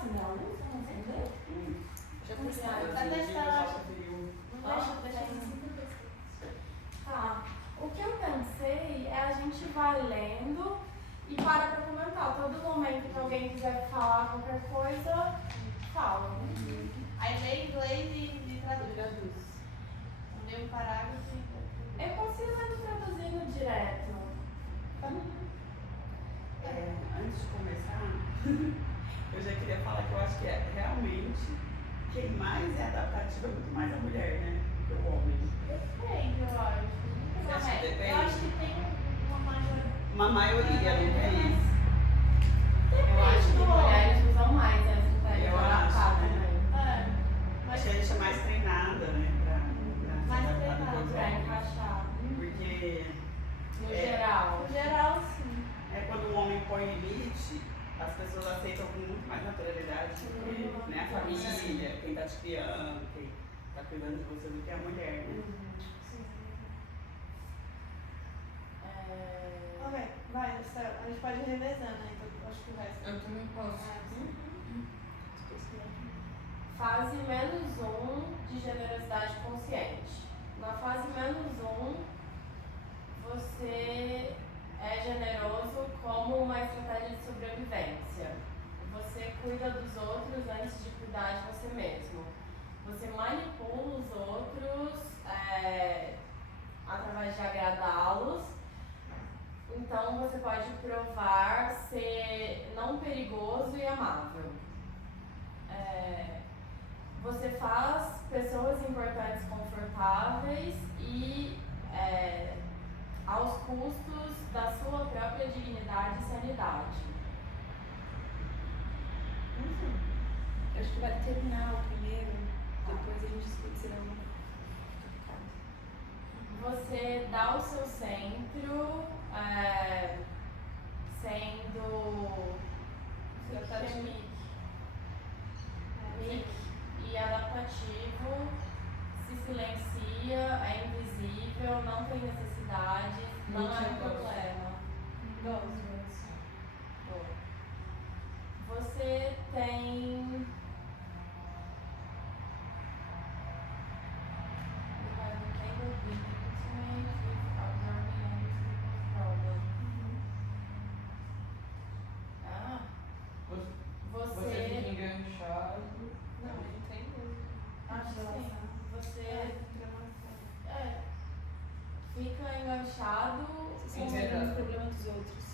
acender a luz? Vamos acender? Já testar. Vai testar. Não deixa assim. Tá. O que eu pensei é a gente vai lendo e para pra comentar. Todo momento que alguém quiser falar qualquer coisa, fala. Aí lê em inglês e traduz. Lê um parágrafo e... Eu consigo traduzindo direto. Antes de começar, eu já queria falar que eu acho que realmente quem mais é adaptativo é muito mais a mulher, né? Do que o homem. Depende, eu acho. Você acha que depende? Eu acho que tem uma maioria. Uma maioria, não tem? Eu acho que mulheres usam mais as estratégias Eu acho, também. Acho que a gente é mais treinada, né? Mais se adaptar treinada, depois, Pra encaixar. Porque No geral. No geral, sim. quando um homem põe limite, as pessoas aceitam com muito mais naturalidade do que, né, a família, quem tá te criando, quem tá cuidando de você do que a mulher, né? Ok, vai, a gente pode ir revezando, né? Então acho que o resto. Eu também posso. Fase -1 de generosidade consciente. Na fase -1, você é generoso como uma estratégia de sobrevivência. Você cuida dos outros antes de cuidar de você mesmo. Você manipula os outros através de agradá-los. Então você pode provar ser não perigoso e amável. Você faz pessoas importantes confortáveis e aos custos da sua própria dignidade e sanidade. Acho que vai terminar o primeiro, depois a gente discute se não. Você dá o seu centro sendo mic e adaptativo, se silencia, é invisível, não tem necessidade, não é um problema. Você tem... Você fica enganchado. Não, não tem mesmo. Acho que sim. Você fica enganchado Sem saber o problema dos outros.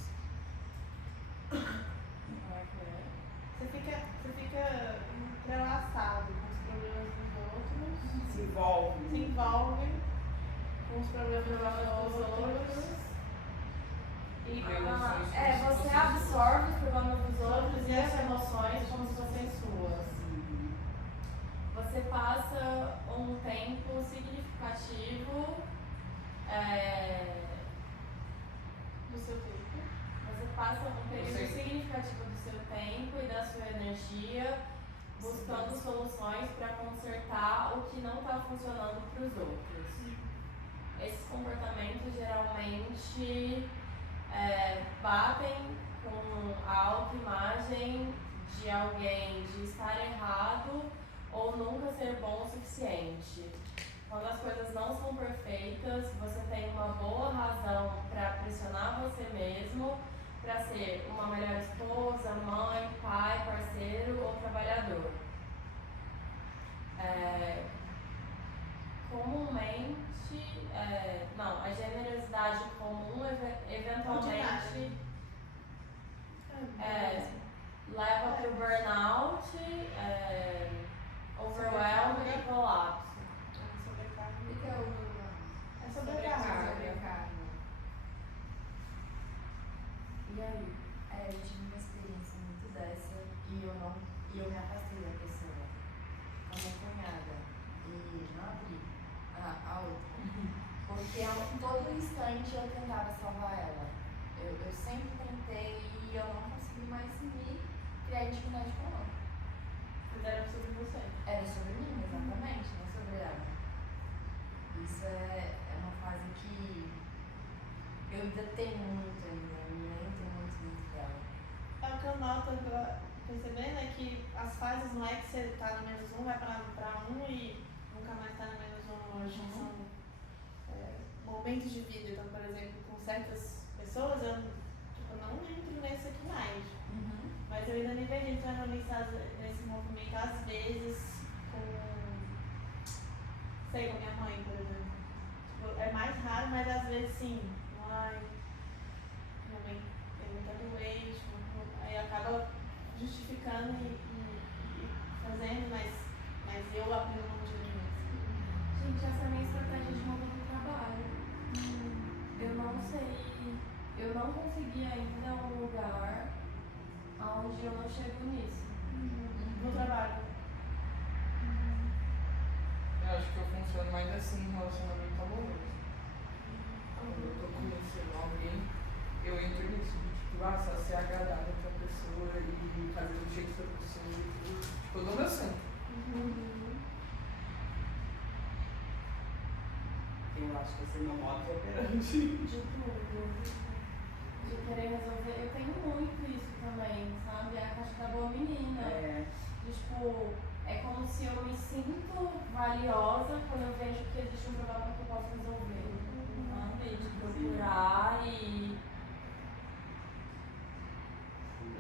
Você fica entrelaçado com os problemas dos outros. Se envolve. Se envolve com os problemas dos outros. E você absorve os problemas dos outros e as emoções como se fossem suas. Você passa um tempo significativo do seu tempo. Você passa um período significativo do seu tempo e da sua energia buscando soluções para consertar o que não está funcionando para os outros. Esses comportamentos geralmente batem com a autoimagem de alguém de estar errado ou nunca ser bom o suficiente. Quando as coisas não são perfeitas, você tem uma boa razão para pressionar você mesmo para ser uma melhor esposa, mãe, pai, parceiro ou trabalhador. Comumente, a generosidade comum eventualmente leva para o burnout, overwhelm e colapso. É sobrecarga. E aí? Eu tive uma experiência muito dessa e eu me afastei da pessoa. A minha cunhada. E não abri a outra. Porque em todo instante eu tentava salvar ela. Eu sempre tentei e eu não consegui mais me criar intimidade com ela. Mas era sobre você. Era sobre mim, exatamente, não sobre ela. Isso é uma fase que eu ainda tenho muito ainda, eu ainda tenho muito dela. É o que eu noto percebendo é que as fases não é que você tá no -1, vai pra 1 e nunca mais tá no -1. Acho que são momentos de vida. Então, por exemplo, com certas pessoas eu não entro nesse aqui mais. Mas eu ainda me vejo entrando nesse movimento às vezes com minha mãe, por exemplo. Tipo, é mais raro, mas às vezes sim. Ai, minha mãe é muito doente, aí acaba justificando e fazendo, mas eu aprendo mão de mim. Gente, essa é a minha estratégia de roupa do trabalho. Eu não sei, eu não consegui ainda um lugar onde eu não chego nisso. No trabalho. Eu acho que eu funciono mais assim em relacionamento amoroso. Quando eu tô conhecendo alguém, eu entro nisso. Tipo, só ser agradável pra pessoa e fazer do jeito que a pessoa. Tipo, eu dou meu sangue. Eu acho que esse é meu modo operante. De tudo. De querer resolver. Eu tenho muito isso também, sabe? É a caixa da boa menina. De, tipo, é como se eu me sinto valiosa quando eu vejo que existe um problema que eu posso resolver. Sabe? De procurar e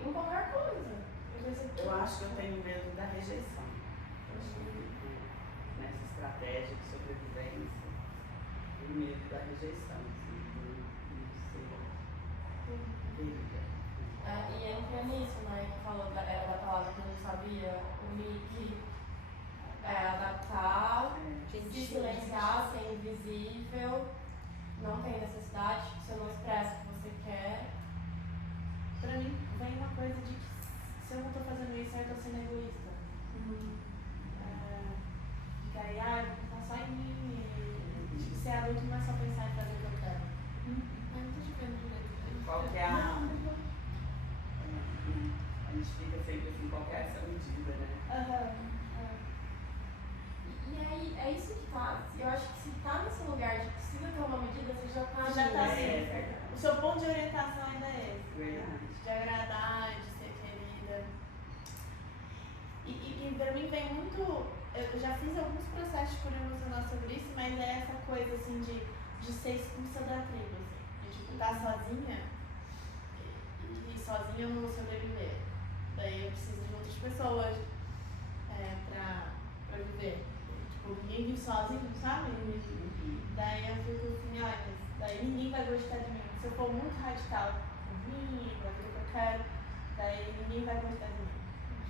em qualquer coisa. Eu acho que eu tenho medo da rejeição. Nessa estratégia de sobrevivência, o medo da rejeição, assim, de ser querida. E entra nisso, né? Que falou era da palavra que eu não sabia, unir que adaptar, se silenciar, ser invisível, não tem necessidade, você não expressa o que você quer. Pra mim vem uma coisa de que se eu não tô fazendo isso, eu tô sendo egoísta. Que aí, eu vou pensar só em mim e tipo, ser adulto não é só pensar em fazer o que eu quero. Eu não tô te vendo direito. Qual que é a gente fica sempre assim, qual que é essa medida, né? E aí, é isso que tá. Eu acho que se tá nesse lugar de precisa ter uma medida, você já tá Já tá agindo. assim. O seu ponto de orientação ainda é esse. Verdade. De agradar, de ser querida. E pra mim vem muito. Eu já fiz alguns processos de cura emocional sobre isso, mas é essa coisa assim de ser expulsa da tribo. Assim, de tipo, estar sozinha e sozinha eu não vou sobreviver. Daí eu preciso de outras pessoas pra viver. Tipo, ninguém vive sozinho, sabe? Daí eu fico assim, olha, daí ninguém vai gostar de mim. Se eu for muito radical com mim, pra ver o que eu quero, daí ninguém vai gostar de mim.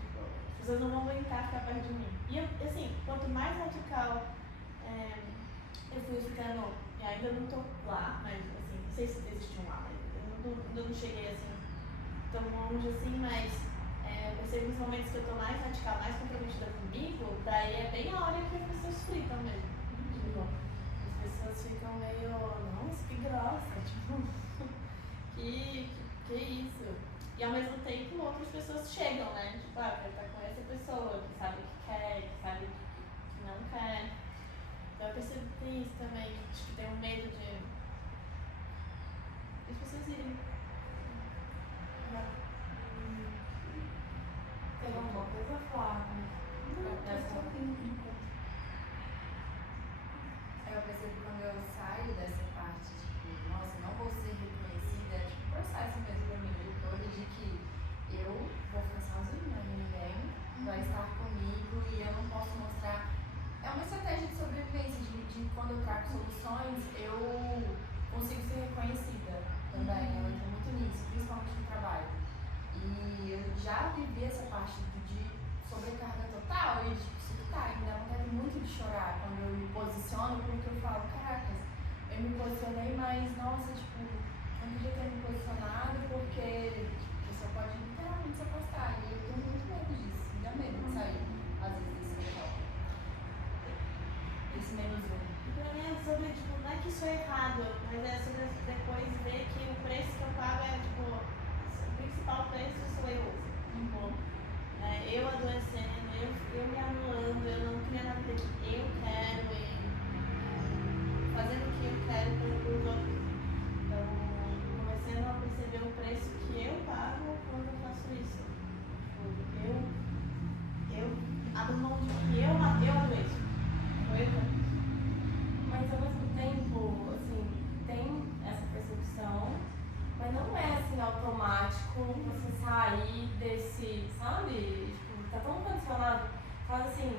Tipo, as pessoas não vão aguentar ficar perto de mim. E eu, assim, quanto mais radical eu fui ficando, e ainda não tô lá, mas assim, não sei se existe um lá, mas eu não cheguei assim tão longe assim, mas eu percebo nos momentos que eu tô mais radical, mais comprometida comigo, daí é bem a hora que as pessoas fritam mesmo. Tipo, as pessoas ficam meio, nossa, que grossa, tipo, que isso? E ao mesmo tempo outras pessoas chegam, né? Tipo, quero estar com essa pessoa que sabe o que quer, que sabe que não quer. Então eu percebo que tem isso também, acho que tem um medo de as pessoas irem. Tem alguma coisa, Flávia? Eu percebo quando eu saio dessa parte, tipo, nossa, não vou ser reconhecida, é tipo um processo mesmo pra mim, todo de que eu vou ficar sozinha e ninguém vai estar comigo e eu não posso mostrar. É uma estratégia de sobrevivência, de quando eu trago soluções, eu consigo ser reconhecida também, eu entro muito nisso, principalmente no trabalho. E eu já vivi essa parte de sobrecarga total e de surtar, me dá vontade muito de chorar quando eu me posiciono, porque eu falo, caracas, eu me posicionei, mas nossa, tipo, não podia ter me posicionado porque tipo, a pessoa pode literalmente se afastar. E eu tenho muito medo disso, me dá medo de sair, às vezes, desse local. Esse menos um. Pra mim é sobre, tipo, não é que isso é errado, mas é sobre depois ver que o preço que eu pago é, tipo, o principal preço sou eu. Tipo, eu adoecendo, eu me anulando, eu não criando a vida que eu quero e fazendo o que eu quero para os outros. Então, começando a perceber o preço que eu pago você sair desse, sabe? Tipo, tá tão condicionado, faz assim,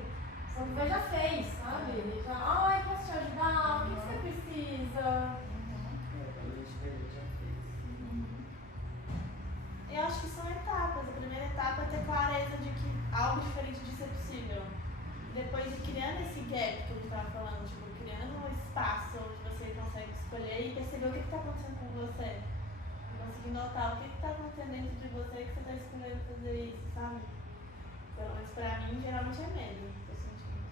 você já fez, sabe? Já, ai, posso te ajudar? O que você precisa? Quando a gente vê, já fez. Eu acho que são etapas. A primeira etapa é ter clareza de que algo diferente disso é possível. Depois de criando esse gap que eu estava falando, tipo, criando um espaço onde você consegue escolher e perceber o que está acontecendo com você. Conseguir notar o que está acontecendo dentro de você que você está escolhendo fazer isso, sabe? Pelo menos pra mim, geralmente é medo. Eu sentindo.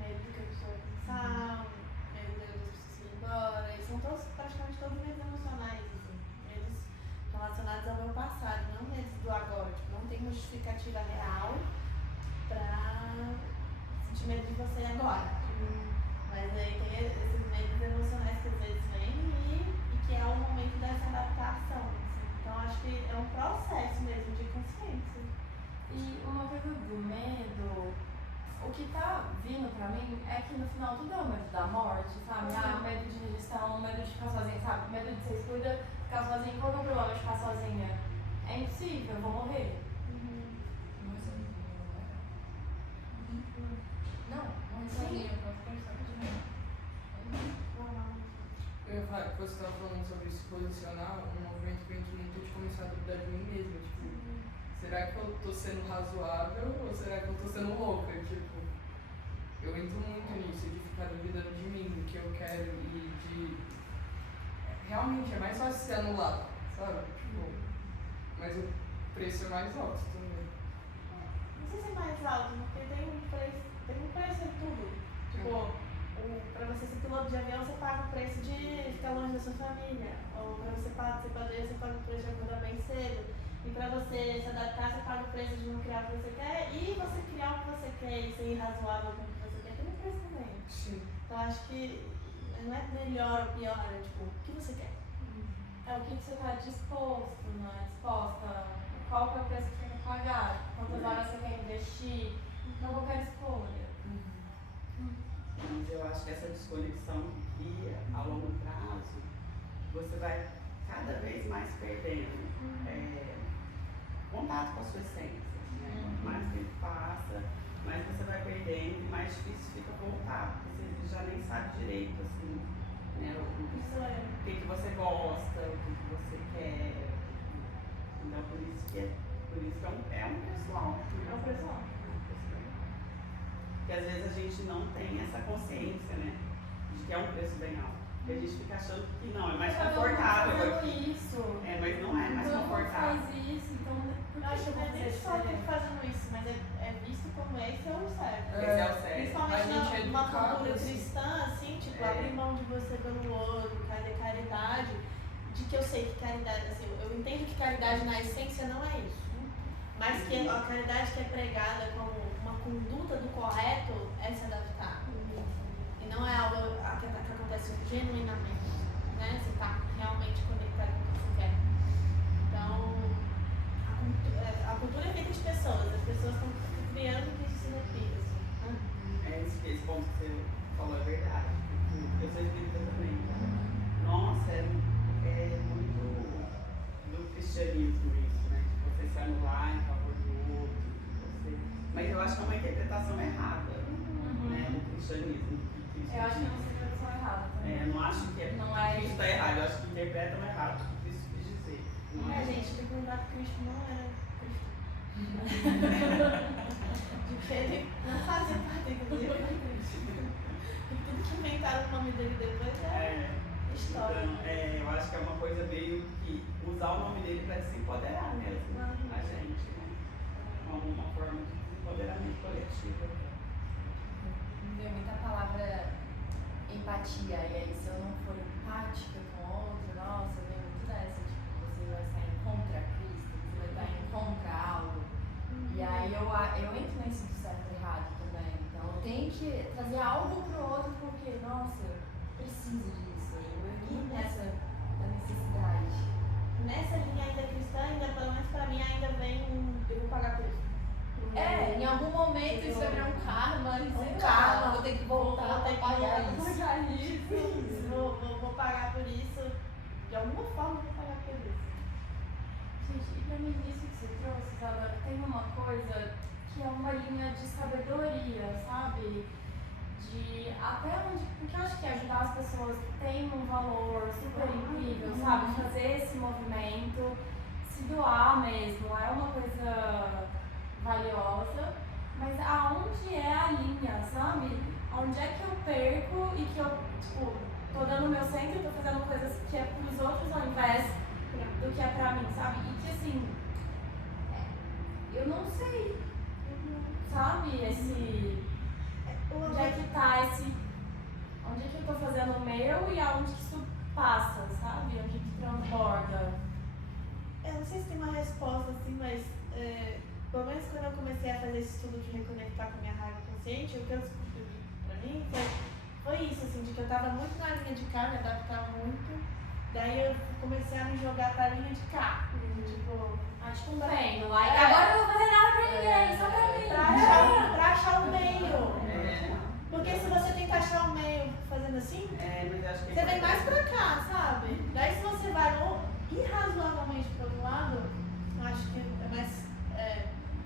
Medo do que a pessoa vai pensar, medo das pessoas irem embora. E são todos, praticamente todos medos emocionais, assim. Medos relacionados ao meu passado, não medos do agora. Tipo, não tem uma justificativa real pra sentir medo de você agora. Mas aí tem esses medos emocionais que às vezes vêm e que é o momento dessa adaptação. Assim. Então acho que é um processo mesmo de consciência. E uma coisa do medo, o que tá vindo pra mim é que no final tudo é o medo da morte, sabe? Ah, medo de rejeição, medo de ficar sozinha, sabe? Medo de ser excluída, ficar sozinha. Qual é o problema de ficar sozinha? É impossível, eu vou morrer. Não, sozinho, eu posso pensar de novo. Eu ia falar que você estava falando sobre se posicionar, um movimento que eu entro muito de começar a duvidar de mim mesma. Tipo, será que eu tô sendo razoável ou será que eu tô sendo louca? Tipo, eu entro muito nisso, de ficar duvidando de mim, do que eu quero e de. Realmente é mais fácil se anular, sabe? Tipo, mas o preço é mais alto também. Não sei se é mais alto, porque tem um preço em tudo. Tipo, pra você ser piloto de avião, você paga o preço de ficar longe da sua família. Ou pra você ser padeiro, você paga o preço de acordar bem cedo. E pra você se adaptar, você paga o preço de não criar o que você quer. E você criar o que você quer e ser irrazoável com o que você quer, tem um preço também. Sim. Então acho que não é melhor ou pior, é tipo, o que você quer? É o que você tá disposto, não é? Disposta. Qual que é o preço que você quer pagar? Quantas horas você quer investir? Então qualquer escolha. Mas eu acho que essa desconexão que cria a longo prazo, você vai cada vez mais perdendo contato com a sua essência. Né? Quanto mais tempo passa, mais você vai perdendo e mais difícil fica voltar, porque você já nem sabe direito assim, né? O que você gosta, o que você quer. Então por isso que é um preço alto. Né? É um preço alto. Porque às vezes a gente não tem essa consciência, né? De que é um preço bem alto. Porque a gente fica achando que não, é mais confortável aqui. Isso. Mas não é mais confortável. Faz isso, então por Eu acho que que não é nem só que fazendo isso, mas é visto como esse é o certo. Esse é o certo. Principalmente A gente é numa educado, cultura assim. cristã, assim, tipo, abrir mão de você pelo outro, caridade, de que eu sei que caridade, assim, eu entendo que caridade na essência não é isso. Mas que a caridade que é pregada como uma conduta do correto é se adaptar. E não é algo que acontece genuinamente, né? Você está realmente conectado com o que você quer. Então, a cultura é feita de pessoas, as pessoas estão criando que isso se repita. Assim. Esse ponto que você falou é verdade. Eu sou espírita também. Nossa, é muito do cristianismo isso, né? De você se anular em favor do outro. Mas eu acho que é uma interpretação errada, né? Do cristianismo. Eu acho que é uma interpretação errada também. Eu não acho que Não é Cristo está errado, eu acho que interpretam errado o que Cristo quis dizer. Não é? Gente, tem que lembrar que Cristo não era Cristo. De que ele não fazia parte do livro de Cristo. E tudo que inventaram o nome dele depois é história. Então, eu acho que é uma coisa meio que usar o nome dele para se empoderar mesmo, a gente, né? Uma forma de empoderamento coletivo. Vê muita palavra empatia, e aí se eu não for empática com o outro, nossa, vem muito dessa, tipo, você vai sair contra Cristo, você vai estar em contra algo. E aí eu entro nesse do certo e errado também. Então eu tenho que trazer algo pro outro porque, nossa, preciso disso. Eu vim nessa da necessidade. Nessa linha ainda cristã, ainda, pelo menos pra mim, ainda vem eu vou pagar por isso. Em algum momento isso vai virar um karma, vou ter que voltar Vou ter que pagar voltar isso. Vou pagar por isso. De alguma forma eu vou pagar por isso. pra mim, isso que você trouxe, Isadora, tem uma coisa que é uma linha de sabedoria, sabe? De até onde. Porque eu acho que ajudar as pessoas tem um valor super incrível, sabe? Fazer esse movimento, se doar mesmo, é uma coisa valiosa, mas aonde é a linha, sabe? Onde é que eu perco e que eu, tipo, tô dando o meu centro e tô fazendo coisas que é pros outros ao invés do que é pra mim, sabe? E que assim, eu não sei, sabe? Onde é que tá esse. Onde é que eu tô fazendo o meu e aonde que isso passa, sabe? Onde que transborda. Eu não sei se tem uma resposta assim, mas pelo menos quando eu comecei a fazer esse estudo de reconectar com a minha raiva consciente, o que eu descobri pra mim foi isso, assim, de que eu tava muito na linha de cá, me adaptava muito, daí eu comecei a me jogar pra linha de cá. Tipo, acho que um treino lá. E agora eu não vou fazer nada pra ninguém, só pra mim. Pra achar o meio. Porque se você tentar achar o meio fazendo assim, mas eu acho que você vem mais pra cá, sabe? Daí se você vai irrazoavelmente pro outro lado, eu acho que é mais.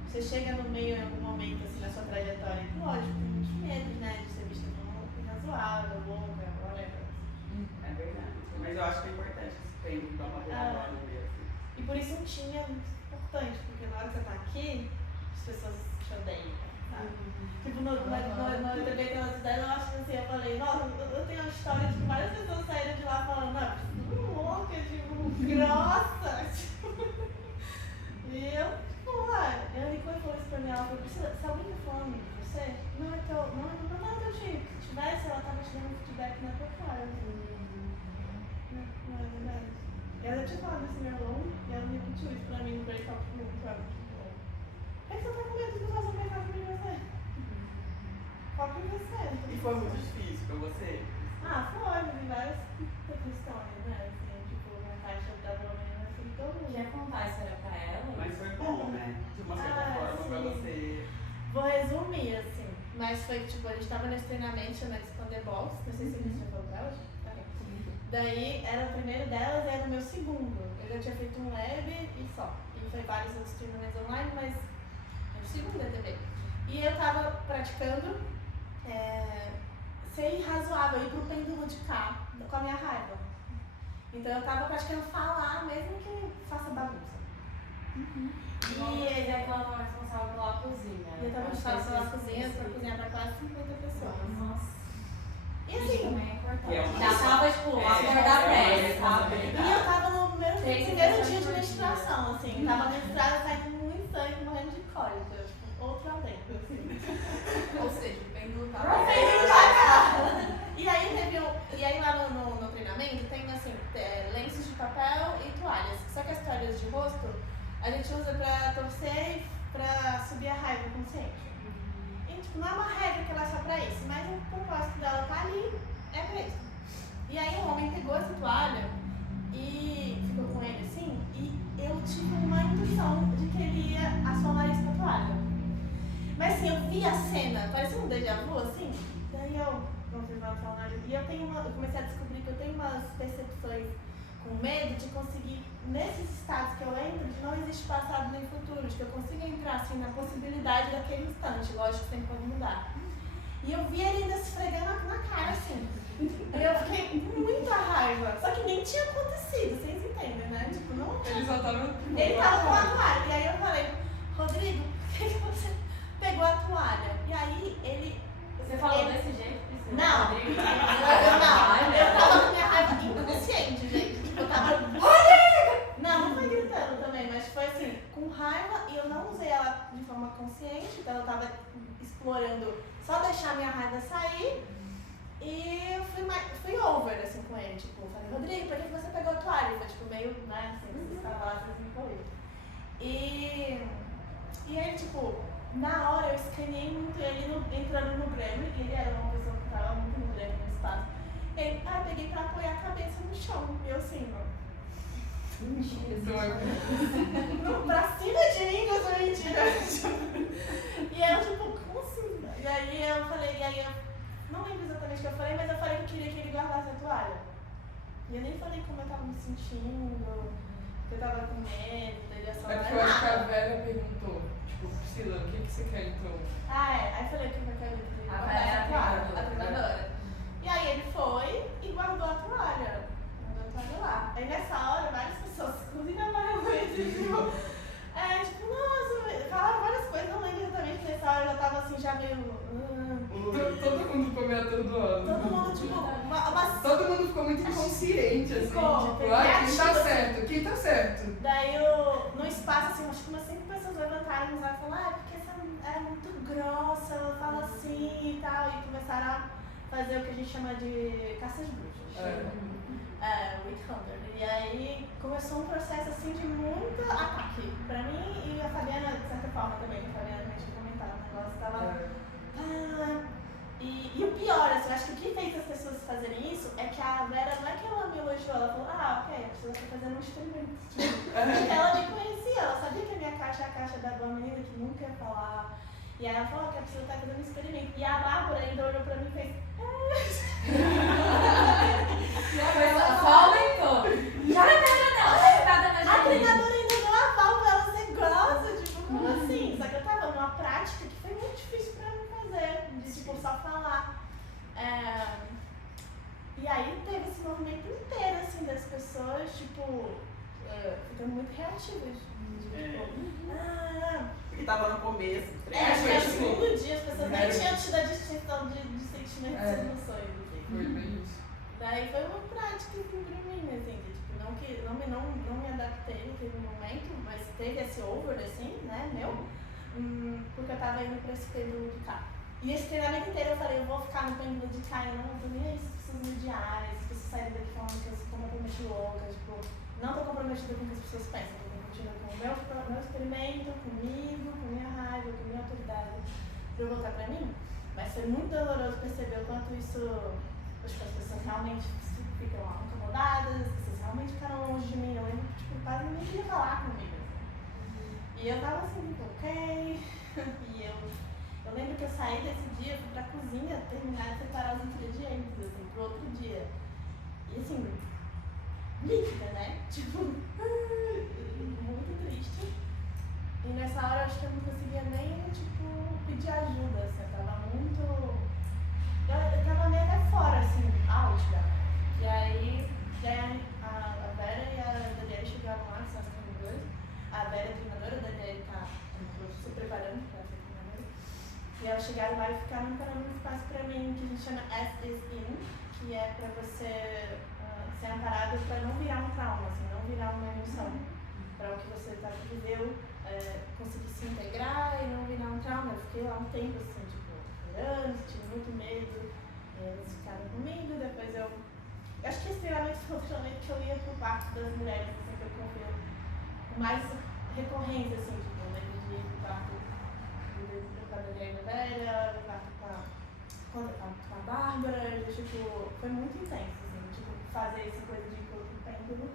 Você chega no meio em algum momento assim na sua trajetória. Lógico, tem muitos medos, né? De ser vista como irrazoável, louca, whatever. É verdade. Mas eu acho que é importante esse tempo dar uma boa mesmo. E por isso um time é muito importante, porque na hora que você tá aqui, as pessoas te odeiam, sabe? Tipo, no TV tem umas ideias, eu acho que assim, eu falei, nossa, eu tenho uma história de que várias pessoas saíram de lá falando, não, tipo, louca, tipo, grossa, tipo. E eu, tipo, eu li quando falou isso pra mim, ela falou, se alguém tá falando de você, não é teu time. Se tivesse, ela tava te dando feedback na tua cara. Não é verdade. Ela já tinha falado desse meu aluno e ela me repetiu isso pra mim no breakout room, sabe? Por que você tá com medo de fazer um breakout room de você? Foca em você. E foi muito difícil pra você? Foi, tem várias questões, né? Assim, tipo, uma caixa da Bromena, assim, todo mundo. Quer contar a história pra ela? Mas foi bom, né? De uma certa forma pra você. Vou resumir, assim. Mas foi tipo, a gente tava nesse treinamento chamado Expander Balls, não sei se a gente já falou pra elas. Daí era o primeiro delas e era o meu segundo. Eu já tinha feito um lab e só. E foi vários outros treinamentos online, mas é o segundo ETB. E eu tava praticando ser irrazoável, ir pro pêndulo de cá, com a minha raiva. Então eu tava praticando falar, mesmo que faça bagunça. E ele é que ela tava responsável pela cozinha. E eu tava responsável pela cozinha pra cozinhar pra quase 50 pessoas. Nossa. E assim, também é importante. É uma Já tava, tipo, a cor da pele, sabe? e eu tava no primeiro Tem dia que de menstruação, assim. Tava menstruada, saindo muito sangue, morrendo de cólica. Tipo, outro adentro, assim. Ou seja, o pêndulo tá E aí lá no treinamento tem, assim, lenços de papel e toalhas. Só que as toalhas de rosto, a gente usa pra torcer e pra subir a raiva consciente. E, tipo, não é uma regra que ela é só pra isso, mas o propósito dela tá ali é pra isso. E aí o homem pegou essa toalha e ficou com ele assim, e eu tive uma intuição de que ele ia assoar o nariz com a toalha. Mas assim, eu vi a cena, parecia um déjà vu, assim. Daí eu não fiz nada assoar o nariz. E eu comecei a descobrir que eu tenho umas percepções com medo de conseguir, nesses estados que eu entro, de não existe passado nem futuro, de que eu consiga entrar assim na possibilidade daquele instante, lógico que sempre pode mudar. E eu vi ele ainda se esfregando na cara, assim. E eu fiquei com muita raiva. Só que nem tinha acontecido, vocês entendem, né? Tipo, não tinha. Ele só tava. Ele tava com a toalha. E aí eu falei, Rodrigo, por que você pegou a toalha? E aí ele. Você falou desse jeito, Priscila? Não. Rodrigo? Eu tava com minha raiva inconsciente, gente. Tipo, eu tava. Não foi gritando também, mas foi assim, com raiva, e eu não usei ela de forma consciente, então eu tava explorando só deixar minha raiva sair. E eu fui over, assim, com ele, tipo, falei, Rodrigo, por que você pegou a toalha? Ele foi, tipo, meio, né, assim, você estava lá, vocês me corriram. E aí, tipo, na hora eu escaneei muito ele entrando no Grêmio, e ele era uma pessoa que estava muito no Grêmio, no espaço. Ele, peguei pra apoiar a cabeça no chão, e eu assim, ó. Não, pra cima de mim, que eu sou mentira. E eu, tipo, como assim? E aí eu falei, não lembro exatamente o que eu falei, mas eu falei que eu queria que ele guardasse a toalha. E eu nem falei como eu tava me sentindo, que eu tava com medo dele assolar. É você quer então? Aí eu falei que eu quero A guardar Vera é essa a toalha, treinadora. a treinadora. E aí ele foi e guardou a toalha. Guardou a toalha lá. Aí nessa hora, várias pessoas, inclusive a Maria Luísa, nossa, falaram várias coisas, não lembro exatamente, nessa hora eu já tava assim, já meio... Todo mundo comeu atordoado. Todo mundo, tipo, Todo mundo ficou muito inconsciente, assim, Ficou, tipo, foi quem tá reativo, certo? Quem tá certo? Daí no espaço, assim, acho que umas 5 pessoas levantaram e falaram, porque essa é muito grossa, ela fala assim e tal, e começaram a fazer o que a gente chama de caça às bruxas. Witch Hunter. E aí começou um processo assim de muito ataque. Pra mim e a Fabiana, de certa forma também, a Fabiana também tinha comentado, o negócio tava. E o pior, assim, eu acho que o que fez as pessoas fazerem isso é que a Vera, não é que ela me elogiou, ela falou, ok, a pessoa tá fazendo um experimento. Porque ela me conhecia, ela sabia que a minha caixa é a caixa da boa menina que nunca ia falar. E aí ela falou que a pessoa tá fazendo um experimento. E a Bárbara ainda olhou pra mim e fez. Só aumentou. Já não pega não, A treinadora ainda deu aval pra ela ser grossa, tipo, como assim? Só que eu tava numa prática que foi muito difícil pra mim fazer, de tipo, só falar. E aí teve esse movimento inteiro, assim, das pessoas, tipo, ficando muito reativas. Porque tava no começo. Acho que era o tipo, segundo dia, as pessoas nem tinham tido a distinção de sentimentos e emoções. Foi bem isso. Daí foi uma prática assim, pra mim, assim, de, tipo, não me adaptei naquele momento, mas teve esse over, assim, né, meu, porque eu tava indo pra esse pêndulo de cá. E esse treinamento inteiro eu falei, eu vou ficar no pêndulo de cá e não tô nem aí se as pessoas me odiarem, se as pessoas saírem daqui falando que eu sou completamente louca, tipo, não tô comprometida com o que as pessoas pensam, tô comprometida com o meu experimento, comigo, com minha raiva, com minha autoridade, pra eu voltar pra mim. Mas foi muito doloroso perceber o quanto isso, acho que as pessoas realmente ficam incomodadas, as pessoas realmente ficaram longe de mim. Eu lembro que tipo, quase ninguém queria falar comigo. Assim. E eu tava assim, ok. E eu lembro que eu saí desse dia, fui pra cozinha terminar de separar os ingredientes, assim, pro outro dia. E assim, líquida, né? Tipo, muito triste. E nessa hora eu acho que eu não conseguia nem, tipo, pedir ajuda, assim, eu tava muito... Eu tava meio até fora, assim, out já. E aí a Vera e a Daniela chegaram lá, que são as treinadoras. A Vera é treinadora, a Daniela tá se preparando pra ser treinadora. E elas chegaram lá e ficaram parando um espaço pra mim, que a gente chama As Is In, que é pra você ser amparado pra não virar um trauma, assim, não virar uma emoção. Pra o que você viveu, conseguir se integrar e não virar um trauma. Eu fiquei lá um tempo, assim, tipo, anos, tive muito medo. Eles ficaram comigo, depois eu acho que esse treinamento foi o treinamento que eu ia pro quarto das mulheres, assim, que eu confio com mais recorrência, assim, tipo, eu lembro de ir pro quarto com a Daniela Vera, no quarto com a Bárbara, tipo, foi muito intenso, assim, tipo, fazer essa coisa de ir pro pêndulo,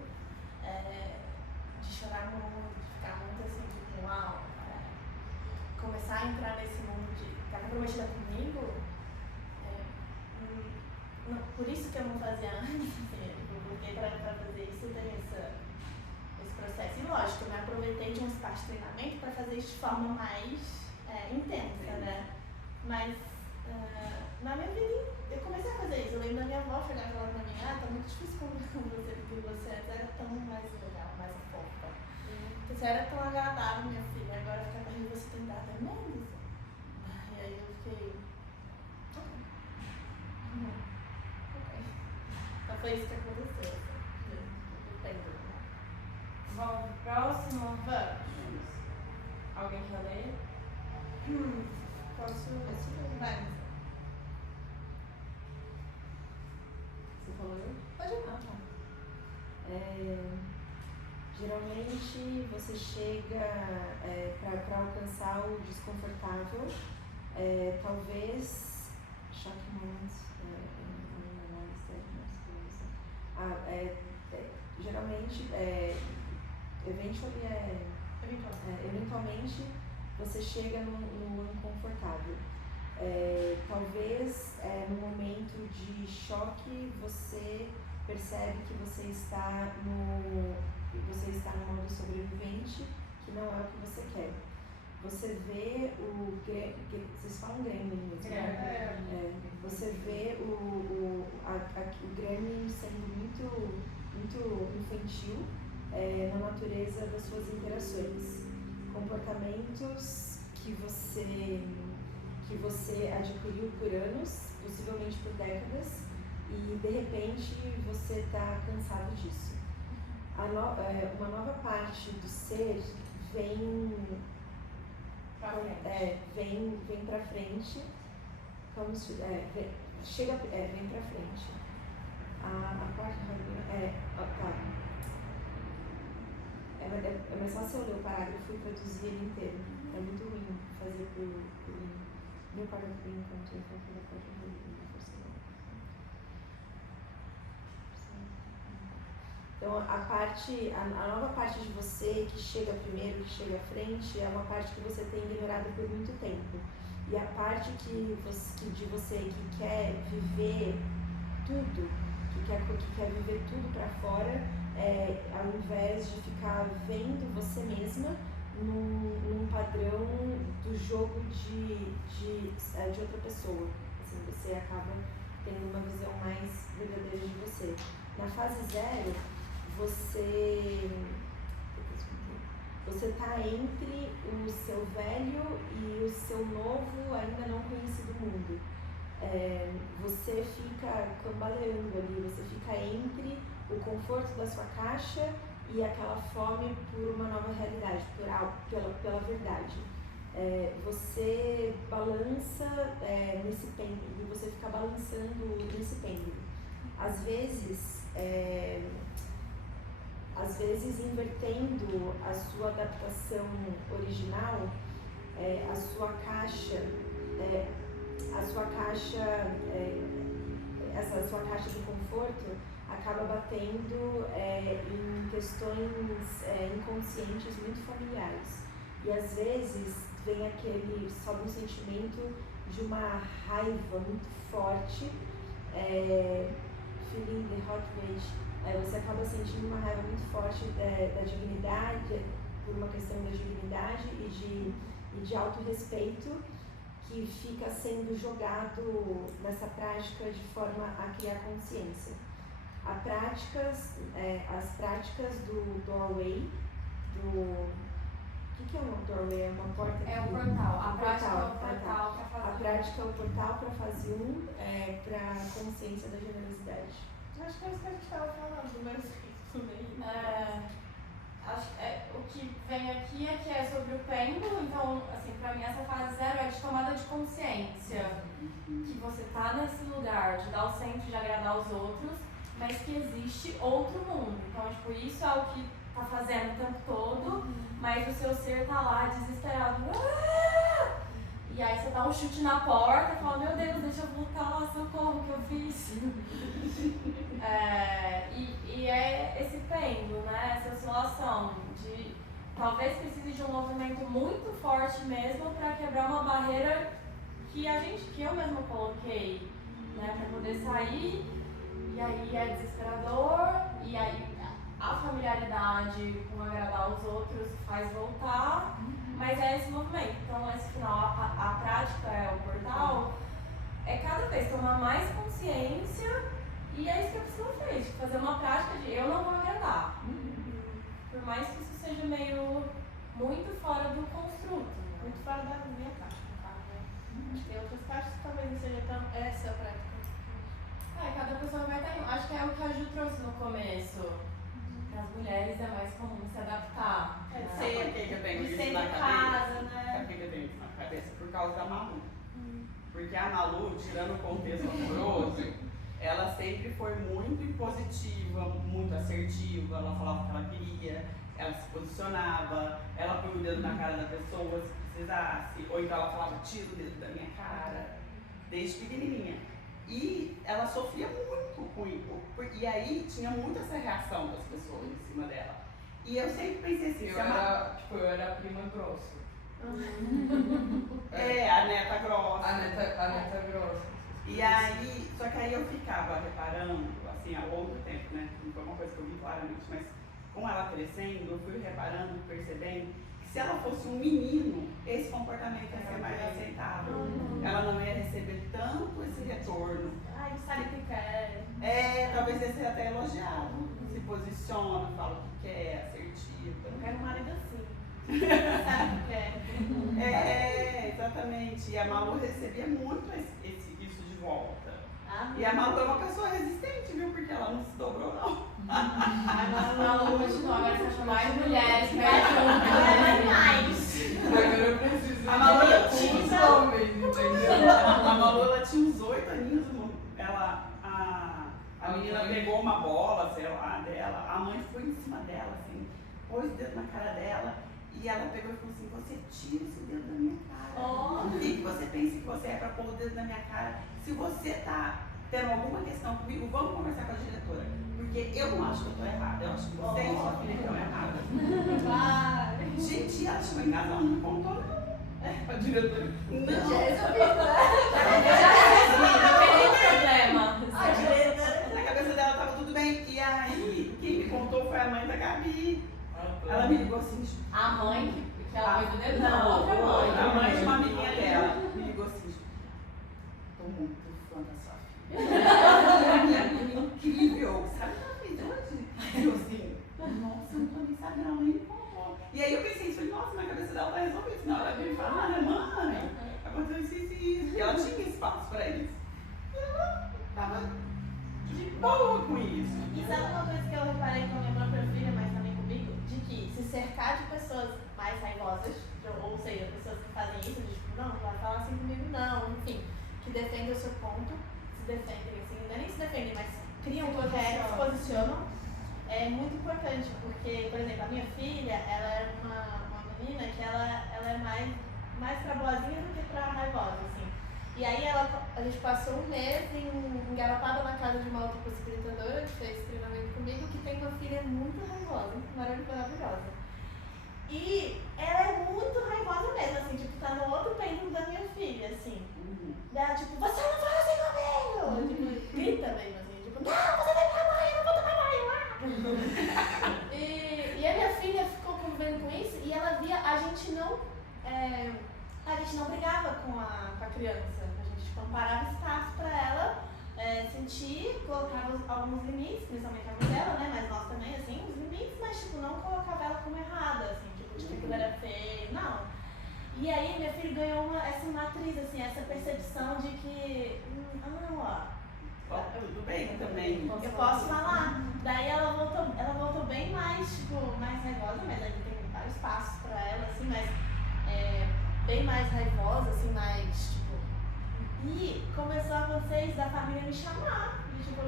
de chorar muito, de ficar muito assim, tipo, uau, começar a entrar nesse mundo de estar comprometida comigo. Não, por isso que eu não fazia antes, porque para fazer isso tem esse processo. E lógico, eu me aproveitei de um espaço de treinamento para fazer isso de forma mais intensa, né? Mas na minha vida eu comecei a fazer isso. Eu lembro da minha avó chegar e falar pra mim, tá muito difícil conversar com você, porque você antes era tão mais legal, mais fofa. Você era tão agradável, minha filha, agora ficar perto de você tem dado menos. E aí eu fiquei. Então foi isso que aconteceu. Vamos pro próximo? Vamos. Alguém quer ler? Posso. Vai. Você falou eu? Pode ir. Geralmente você chega para alcançar o desconfortável, talvez choque momentos, geralmente, eventualmente você chega no inconfortável. Talvez no momento de choque você percebe que você está no modo sobrevivente, que não é o que você quer. você vê o vocês falam gremlin mesmo, né? Você vê o gremlin sendo muito infantil na natureza das suas interações. Comportamentos que você adquiriu por anos, possivelmente por décadas, e de repente você está cansado disso. Uma nova parte do ser vem pra frente, vem pra frente. A parte é mais fácil eu ler o parágrafo e traduzir ele inteiro. É muito ruim fazer por meu parágrafo enquanto eu falo da parte da força. Então a nova parte de você que chega primeiro, que chega à frente, é uma parte que você tem ignorado por muito tempo. E a parte de você que quer viver tudo, que quer viver tudo para fora, ao invés de ficar vendo você mesma num padrão do jogo de outra pessoa. Assim, você acaba tendo uma visão mais verdadeira de você. Na fase 0, você está entre o seu velho e o seu novo, ainda não conhecido mundo. Você fica cambaleando ali, você fica entre o conforto da sua caixa e aquela fome por uma nova realidade, pela verdade. Você balança nesse pêndulo, você fica balançando nesse pêndulo. Às vezes invertendo a sua adaptação original, a sua caixa de conforto acaba batendo em questões inconscientes muito familiares. E às vezes vem sobe um sentimento de uma raiva muito forte, feeling the hot rage. Você acaba sentindo uma raiva muito forte da dignidade, por uma questão da dignidade e de autorrespeito, que fica sendo jogado nessa prática de forma a criar consciência. As práticas do doorway, o que é um doorway? É uma porta? É o portal. A prática é o portal para fase 1. A prática é o portal para fase 1, para a consciência da generosidade. Acho que é isso que a gente estava falando, mas também. Acho que o que vem aqui é que é sobre o pêndulo, então, assim, pra mim essa fase 0 é de tomada de consciência, que você tá nesse lugar de dar o centro, de agradar os outros, mas que existe outro mundo. Então, tipo, isso é o que tá fazendo o tempo todo, mas o seu ser tá lá desesperado. E aí você dá um chute na porta e fala, meu Deus, deixa eu voltar lá, socorro, o que eu fiz? E é esse pêndulo, né? Essa oscilação de talvez precise de um movimento muito forte mesmo para quebrar uma barreira que eu mesma coloquei, né? Para poder sair, e aí é desesperador, e aí a familiaridade com agradar os outros faz voltar, mas é esse movimento. Então, esse final, a prática é o portal, é cada vez tomar mais consciência, e é isso que a pessoa fez, fazer uma prática de eu não vou agradar. Por mais que isso seja meio muito fora do construto. Muito fora da minha caixa, no caso, né? Tem outras caixas que talvez não seja tão essa a prática. Cada pessoa vai ter. Acho que é o que a Ju trouxe no começo. Para as mulheres é mais comum se adaptar. Sei por que eu tenho isso na cabeça. Sabe por que eu tenho isso na cabeça? Por causa da Malu. Porque a Malu, tirando o contexto amoroso, ela sempre foi muito impositiva, muito assertiva, ela falava o que ela queria, ela se posicionava, ela põe o dedo na cara da pessoa se precisasse, ou então ela falava, tira o dedo da minha cara, desde pequenininha. E ela sofria muito com isso, e aí tinha muito essa reação das pessoas em cima dela. E eu sempre pensei assim, eu era a prima grossa. A neta grossa. A neta grossa. E aí, só que aí eu ficava reparando, assim, ao longo do tempo, né? Não foi uma coisa que eu vi claramente, mas com ela crescendo, eu fui reparando, percebendo que se ela fosse um menino, esse comportamento ia ser mais aceitável. Ela não ia receber tanto esse retorno. Ai, sabe o que quer. Talvez ia ser até elogiado. Se posiciona, fala o que quer, assertivo. Eu quero um marido assim. Sabe o que quer. Exatamente. E a Malu recebia muito isso de volta. Ah, E a Malu é uma pessoa resistente, viu? Porque ela não se dobrou, não. A Malu continua, agora você acha mais mulheres vai perto junto, mais. Agora eu preciso A Malu de tinha uns homens, entendeu? A Malu, ela tinha uns 8 aninhos, a menina pegou uma bola, sei lá, dela, a mãe foi em cima dela, assim, pôs o dedo na cara dela e ela pegou e falou assim, você tira esse dedo da minha cara. O que você pensa que você é pra pôr o dedo na minha cara? Se você tá tendo alguma questão comigo, vamos conversar com a diretora. Porque eu não acho que eu tô errada, eu acho que você e sua filha estão erradas. Gente, ela chegou em casa, ela não contou, não. A diretora. Não. Já resolvi, né? não tem nenhum problema. A diretora. Na cabeça dela tava tudo bem. E aí, quem me contou foi a mãe da Gabi. Ela me ligou assim. A mãe que ela foi do dedo, não, outra mãe. A mãe de uma amiguinha dela me ligou assim. Tô muito fã da sua filha. Menina incrível. Sabe o que ela fez hoje? Eu assim, nossa, eu não tô nem sabendo, ela nem me contou. E aí eu pensei, falei, nossa, na cabeça dela tá resolvido. Na hora ela veio falar, né, mãe? Aconteceu isso e isso. E ela tinha espaço pra isso. E ela tava de boa com isso. E sabe uma coisa que eu reparei com a minha própria filha, mas também comigo? De que se cercar de pessoas mais raivosas, ou seja, pessoas que fazem isso, de tipo, não vai falar assim comigo não, enfim, que defendem o seu ponto, se defendem assim, não é nem se defendem, mas criam projetos, se posicionam, é muito importante, porque, por exemplo, a minha filha, ela é uma menina que ela é mais pra boazinha do que pra raivosa, assim. E aí a gente passou um mês engaropada na casa de uma outra possibilitadora que fez treinamento comigo, que tem uma filha muito raivosa, maravilhosa. E ela é muito raivosa mesmo, assim, tipo, tá no outro pêndulo da minha filha, assim. Ela, tipo, você não fala assim comigo! Tipo, grita mesmo, assim, tipo, não, você é minha mãe, eu não vou tomar banho lá! E a minha filha ficou convivendo com isso e ela via, a gente não brigava com a criança, a gente tipo, parava espaço pra ela sentir, colocava alguns limites, principalmente a mãe dela, né, mas nós também, assim, os limites, mas tipo, não colocava ela como errada, assim, tipo, de que aquilo era feio, não. E aí minha filha ganhou essa matriz, assim, essa percepção de que, Tudo bem também. eu posso falar. Daí ela voltou bem mais, tipo, mais raivosa, mas ainda tem vários passos pra ela, assim, mas bem mais raivosa, assim, mais, tipo. E começou a vocês da família me chamar. E, tipo,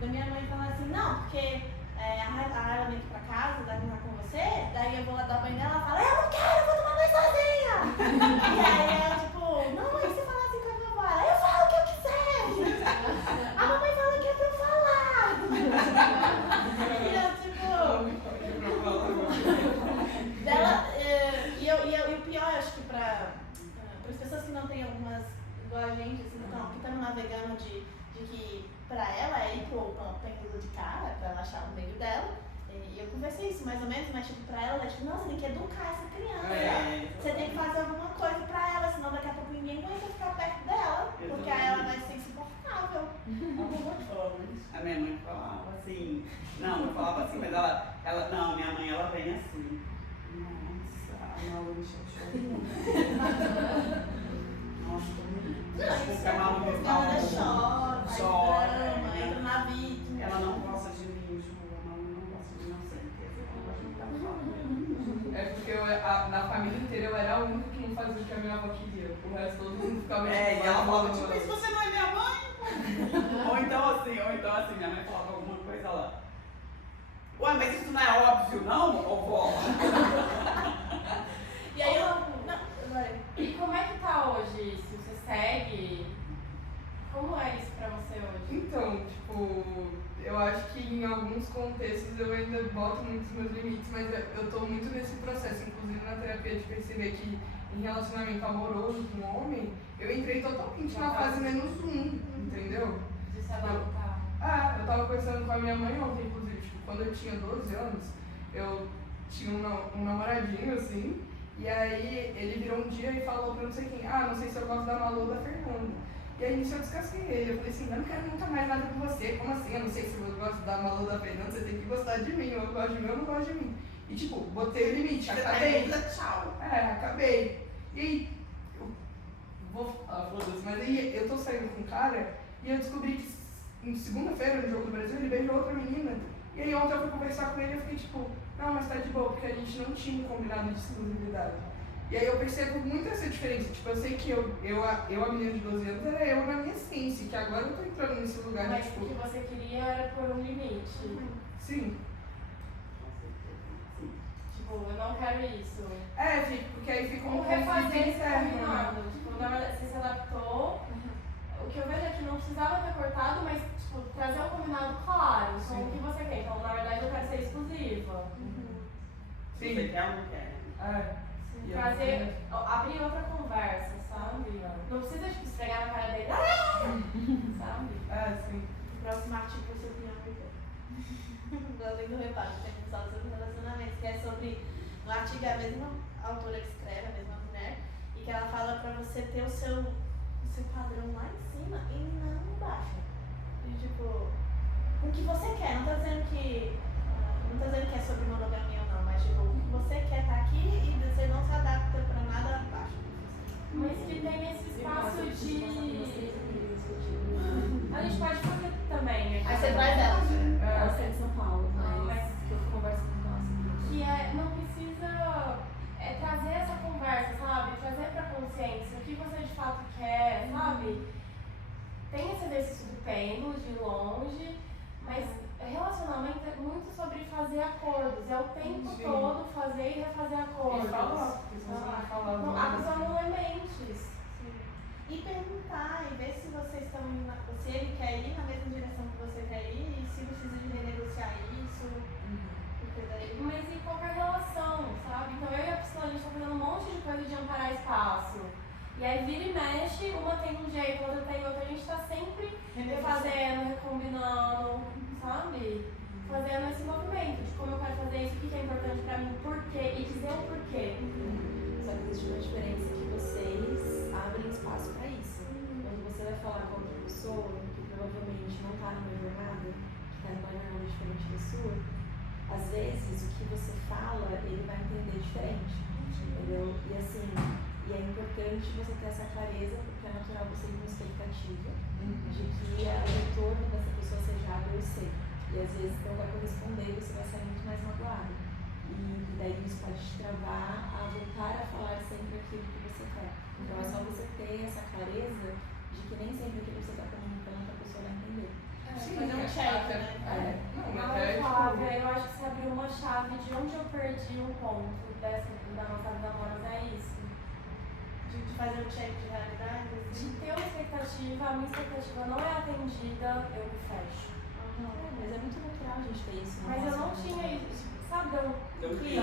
da minha mãe falar assim, não, porque a Raila vem aqui pra casa, dá pra com você, daí eu vou lá dar banho nela, ela fala, eu não quero, eu vou tomar banho sozinha! E aí ela, tipo, não, e você fala assim com a minha avó? Eu falo o que eu quiser! A mamãe fala que é pra eu falar! E eu, tipo... E o pior, acho que para as pessoas que não têm algumas, igual a gente, assim, que estão navegando de que pra ela é ir pro pêndulo de cara, pra ela achar o meio dela. E eu conversei isso mais ou menos, mas tipo, pra ela é tipo, não, você tem que educar essa criança. Você tem que fazer alguma coisa pra ela, senão daqui a pouco ninguém aguenta ficar perto dela, porque aí ela vai ser insuportável. A minha mãe falava assim, não, eu falava assim, mas ela não, minha mãe, ela vem assim. Nossa, a Malu me chorou. Nossa, tô muito. Porque a Malu me Ela chora, drama, entra na vítima. Ela não gosta de mim, Ju. A Malu não gosta de mim, não sei certeza. Ela gosta de estar falando. É porque na família inteira eu era a única que não fazia o que a minha avó queria. O resto todo mundo ficava E ela falava, tipo, mas você não é minha mãe? ou então assim, minha mãe falava alguma coisa lá. Ué, mas isso não é óbvio, não, ô vó? E aí E como é que tá hoje isso? Você segue? Como é isso pra você hoje? Então, tipo, eu acho que em alguns contextos eu ainda boto muitos meus limites, mas eu tô muito nesse processo, inclusive na terapia, de perceber que em relacionamento amoroso com um homem, eu entrei totalmente na fase menos um, entendeu? De se adaptar. Eu tava conversando com a minha mãe ontem, inclusive, tipo, quando eu tinha 12 anos, eu tinha um namoradinho, assim, E aí ele virou um dia e falou pra não sei quem, ah, não sei se eu gosto da Malu ou da Fernanda. E aí nisso eu descasquei ele, eu falei assim, eu não quero nunca mais nada com você, como assim? Eu não sei se eu gosto da Malu ou da Fernanda, você tem que gostar de mim, eu gosto de mim, eu não gosto de mim. E tipo, botei o limite, acabei. Tchau. Acabei. E aí, eu vou falar, foda-se, mas aí eu tô saindo com um cara e eu descobri que em segunda-feira, no Jogo do Brasil, ele beijou outra menina. E aí ontem eu fui conversar com ele e eu fiquei tipo, não, mas tá de boa, porque a gente não tinha um combinado de exclusividade. E aí eu percebo muito essa diferença, tipo, eu sei que a menina de 12 anos era eu na minha essência, que agora eu tô entrando nesse lugar Mas de o tipo, que você queria era pôr um limite. sim. Tipo, eu não quero isso. Porque aí fica Ou um refazer conflito esse interno, né? combinado. Tipo, na verdade, você se adaptou. O que eu vejo é que não precisava ter cortado, mas tipo, trazer um combinado claro com o que você quer. Então, na verdade, eu quero ser exclusiva. Você quer ou não quer? E eu- Trazer, abrir outra conversa, sabe? Não precisa tipo, esfregar na cara dele, sabe? sim. O próximo artigo vai ser opinião do Além do Reparo, que tem que falar sobre relacionamentos, que é sobre. No artigo é a mesma autora que escreve, a mesma mulher, e que ela fala pra você ter o seu padrão lá em cima e não embaixo. E tipo, o que você quer, não tá dizendo que. Não tá dizendo que é sobre monogamia ou não, mas tipo, o que você quer tá aqui e você não se adapta pra nada abaixo. Mas que tem esse espaço de. A gente pode fazer também. Aí você traz ela. Ela é de São Paulo, mas que eu converso com nós. que não precisa trazer essa conversa, sabe? Trazer pra consciência o que você de fato quer, sabe? Tem esse exercício do pêndulo, de ir longe, mas relacionamento é muito sobre fazer acordos. É o tempo Sim. todo fazer e refazer acordos. E falar, porque se você não falar, Não, a pessoa não lê mentes. E perguntar e ver se vocês estão indo se ele quer ir na mesma direção que você quer ir e se precisa de renegociar isso. Porque daí. Mas em qualquer relação, sabe? Então eu e a Priscila, a gente tá fazendo um monte de coisa de amparar espaço. E aí vira e mexe, uma tem um jeito, outra tem outro. A gente tá sempre refazendo, recombinando, sabe? Fazendo esse movimento de como eu quero fazer isso, o que é importante pra mim, o porquê, e dizer o porquê. Só que existe uma diferença que vocês abrem espaço para isso. Quando você vai falar com outra pessoa que provavelmente não está numa jornada, que está numa jornada diferente da sua, às vezes o que você fala, ele vai entender diferente. Entendeu? E assim, e é importante você ter essa clareza, porque é natural você ir com expectativa de que o retorno dessa pessoa seja A, B ou C. E às vezes não vai corresponder e você vai sair muito mais magoado. E daí isso pode te travar a voltar a falar sempre aquilo que você quer. Então é só você ter essa clareza de que nem sempre aquilo que você está comunicando a pessoa vai entender. Fazer um check, né? Não, Não, mas é Flávia, eu acho que você abriu uma chave de onde eu perdi um ponto da nossa vida amorosa, é isso. De fazer um check de realidade. De ter uma expectativa, a minha expectativa não é atendida, eu me fecho. Mas é muito natural a gente ter isso. Mas eu não tinha isso, sabe? Eu queria.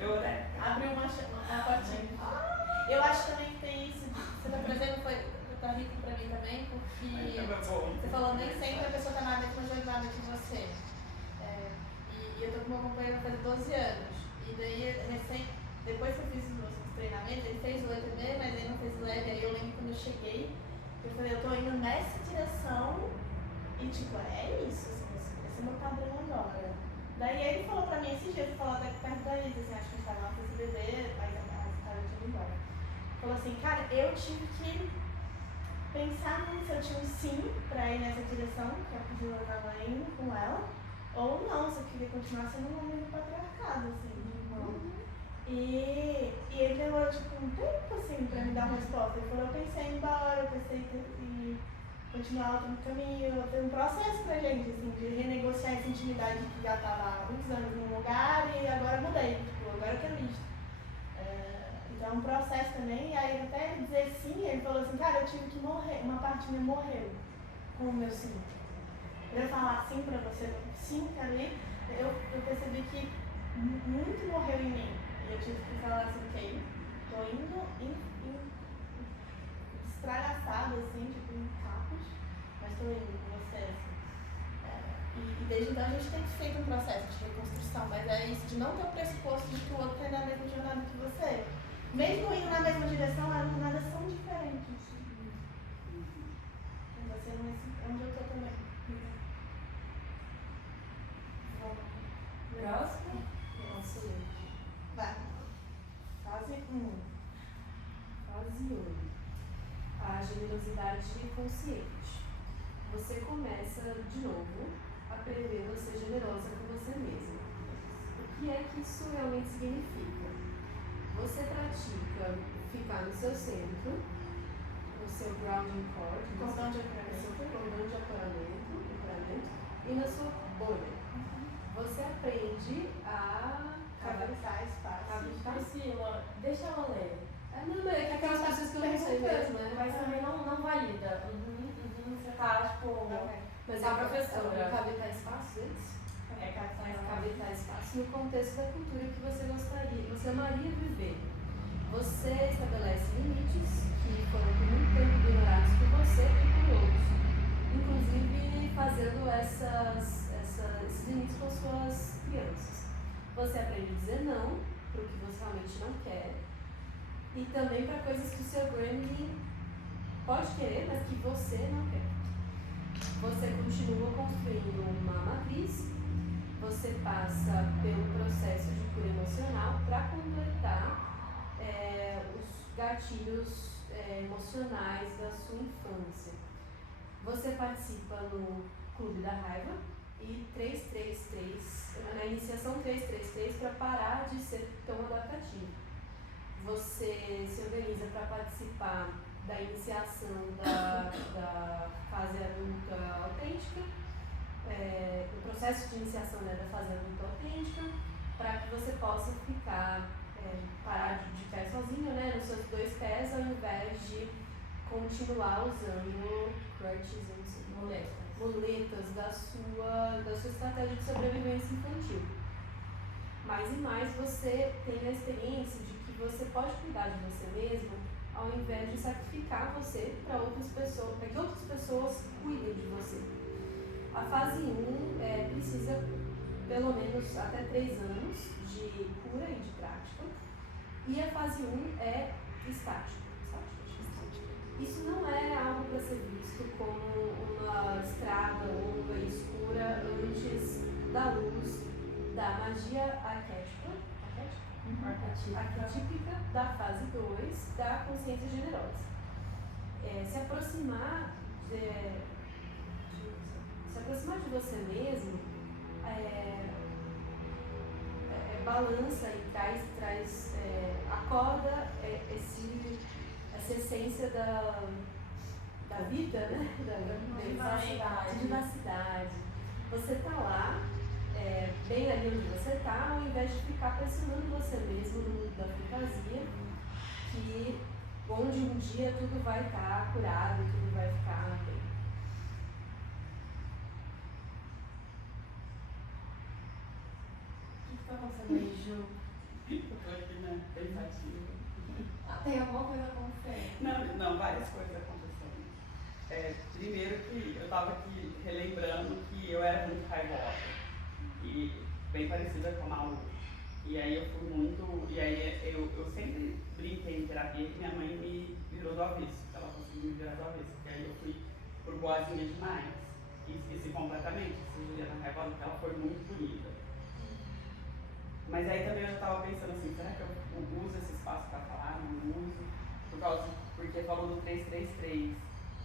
Eu, né? Abre uma portinha. Eu acho também que tem isso. Você tá trazendo, tá rico pra mim também, porque você falou nem sempre a pessoa tá na mesma jornada que você. E eu tô com meu companheiro faz 12 anos. E daí, depois que eu fiz os treinamentos, ele fez o ETB, mas ele não fez o LED. Aí eu lembro quando eu cheguei, eu falei, eu tô indo nessa direção e tipo, é isso, assim, esse é meu padrão agora. Daí ele falou pra mim esses dias, eu falava até perto da Isa, assim, acho que a gente tava lá pra esse bebê, mas a cara tinha ido embora. Falou assim, cara, eu tive que pensar se eu tinha um sim pra ir nessa direção, que a Priscila tava indo com ela, ou não, se eu queria continuar sendo um homem do patriarcado, assim, tipo. E ele demorou tipo um tempo assim pra me dar uma resposta. Ele falou, eu pensei em ir embora, eu pensei em continuar outro caminho. Foi um processo pra gente, assim, de renegociar essa intimidade que já estava há muitos anos num lugar e agora mudei, tipo, agora eu quero isso. Então é um processo também, e aí até dizer sim, ele falou assim, cara, eu tive que morrer, uma parte minha morreu com o meu sim. Pra eu falar sim pra você, sim, quero ir, eu percebi que muito morreu em mim. E eu tive que falar assim, ok, tô indo estragaçada, assim, tipo, em capos, mas tô indo com você, assim. E desde então a gente tem feito um processo de reconstrução, mas é isso de não ter o pressuposto de que o outro está na mesma jornada que você. Mesmo indo na mesma direção, as jornadas são diferentes. Você não é onde eu estou também. Próximo. Nossa, Vai. fase 1. Fase 1. A generosidade consciente. Você começa de novo aprendendo a ser generosa com você mesma. O que é que isso realmente significa? Você pratica ficar no seu centro, no seu grounding cord, no Cordão de seu ancoramento. cordão de ancoramento e na sua bolha. Você aprende a Cavitar espaço. Priscila, deixa ela ler. Não, é que aquelas pessoas que eu não sei mesmo, né? Mas também não valida. Você tá, tipo. Mas a é professora. cavitar espaço deles? É Cavitar espaço no contexto da cultura que você amaria viver. Você estabelece limites que foram por muito tempo ignorados por você e por outros. Inclusive fazendo esses limites com suas crianças. Você aprende a dizer não para o que você realmente não quer. E também para coisas que o seu gremlin pode querer, mas que você não quer. Você continua construindo uma matriz, você passa pelo processo de cura emocional para completar os gatilhos emocionais da sua infância. Você participa no Clube da Raiva e 333, na iniciação 333 para parar de ser tão adaptativo. Você se organiza para participar da iniciação da fase adulta autêntica, do processo de iniciação da fase adulta autêntica, para que você possa parar de pé sozinho, nos seus 2 pés, ao invés de continuar usando crutches, muletas da sua estratégia de sobrevivência infantil. Mais e mais você tem a experiência de que você pode cuidar de você mesmo ao invés de sacrificar você para outras pessoas, para que outras pessoas cuidem de você. A fase 1 precisa pelo menos até 3 anos de cura e de prática. E a fase 1 é estática. Isso não é algo para ser visto como uma estrada longa e escura antes da luz da magia arquétipa, arquetípica da fase 2 da consciência generosa. Se aproximar de você mesmo balança e traz acorda essa essência da vida, da vivacidade. Você está lá, bem ali onde você está, ao invés de ficar pressionando você mesmo no mundo da fantasia, onde um dia tudo vai estar curado e tudo vai ficar bem. O que está acontecendo aí, Ju? Eu tô aqui na pensativa. Tem alguma coisa acontecendo? Não, várias coisas acontecendo. Primeiro que eu tava aqui relembrando que eu era muito raivosa. E bem parecida com a Malu. E aí eu fui muito. E aí eu sempre brinquei em terapia que minha mãe me virou do avesso. Ela conseguiu me virar do avesso. Porque aí eu fui por boazinha demais. E esqueci completamente essa Juliana raivosa, porque ela foi muito bonita. Mas aí também eu já estava pensando assim, será que eu uso esse espaço para falar? Não uso? Porque falou do 333.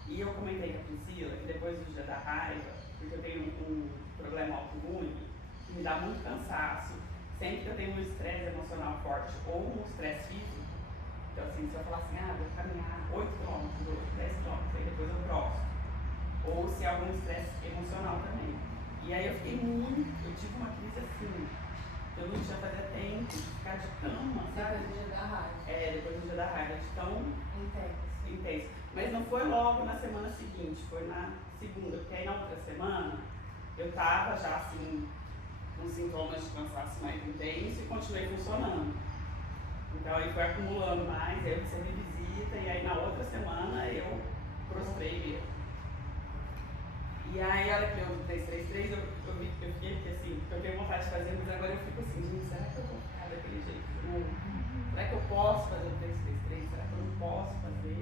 E eu comentei com a Priscila que depois do dia da raiva, porque eu tenho um problema autoimune, que me dá muito cansaço. Sempre que eu tenho um estresse emocional forte ou um estresse físico, então assim, se eu falar assim, vou caminhar 8 km, 10 km, aí depois eu gosto. Ou se é algum estresse emocional também. E aí eu tive uma crise assim, eu não tinha fazia tempo de ficar de cama, sabe? Depois do dia da raiva. Depois do dia da raiva, de tão Intenso. Mas não foi logo na semana seguinte, foi na segunda, porque aí na outra semana eu tava já assim, com sintomas de cansaço mais intenso e continuei funcionando. Então aí foi acumulando mais, aí eu recebi visita e aí na outra semana eu prostrei mesmo. E aí, a hora que eu do 333, eu fiquei assim, eu tenho vontade de fazer, mas agora eu fico assim, gente, será que eu vou ficar daquele jeito de novo? Será que eu posso fazer o 333? Será que eu não posso fazer?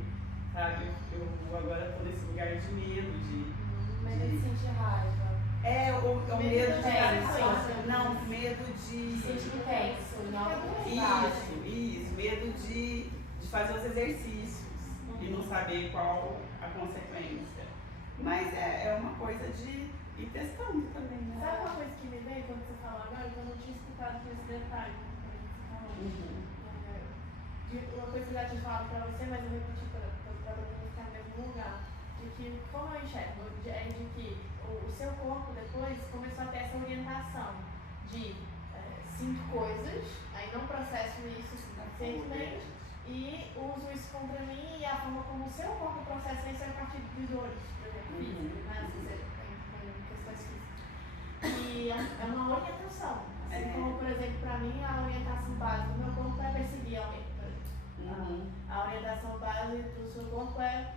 Sabe, eu agora tô nesse lugar de medo, Medo de sentir raiva. O medo de tenso. não, medo de Sentir tenso, não isso, medo de fazer os exercícios e não saber qual a consequência. Mas é uma coisa de ir testando também, né? Sabe uma coisa que me veio quando você falou agora, que eu não tinha escutado com esse detalhe? Uma coisa que eu já tinha falado pra você, mas eu repeti para todo mundo ficar no mesmo lugar. De que, como eu enxergo, é de que o seu corpo depois começou a ter essa orientação de sinto coisas, aí não processo isso suficientemente e uso isso contra mim, e a forma como o seu corpo processa isso é a partir de dores, por exemplo, físicas, né? Se você tem questões físicas. E é uma orientação. Assim como, por exemplo, para mim, a orientação base do meu corpo é perseguir alguém. A orientação base do seu corpo é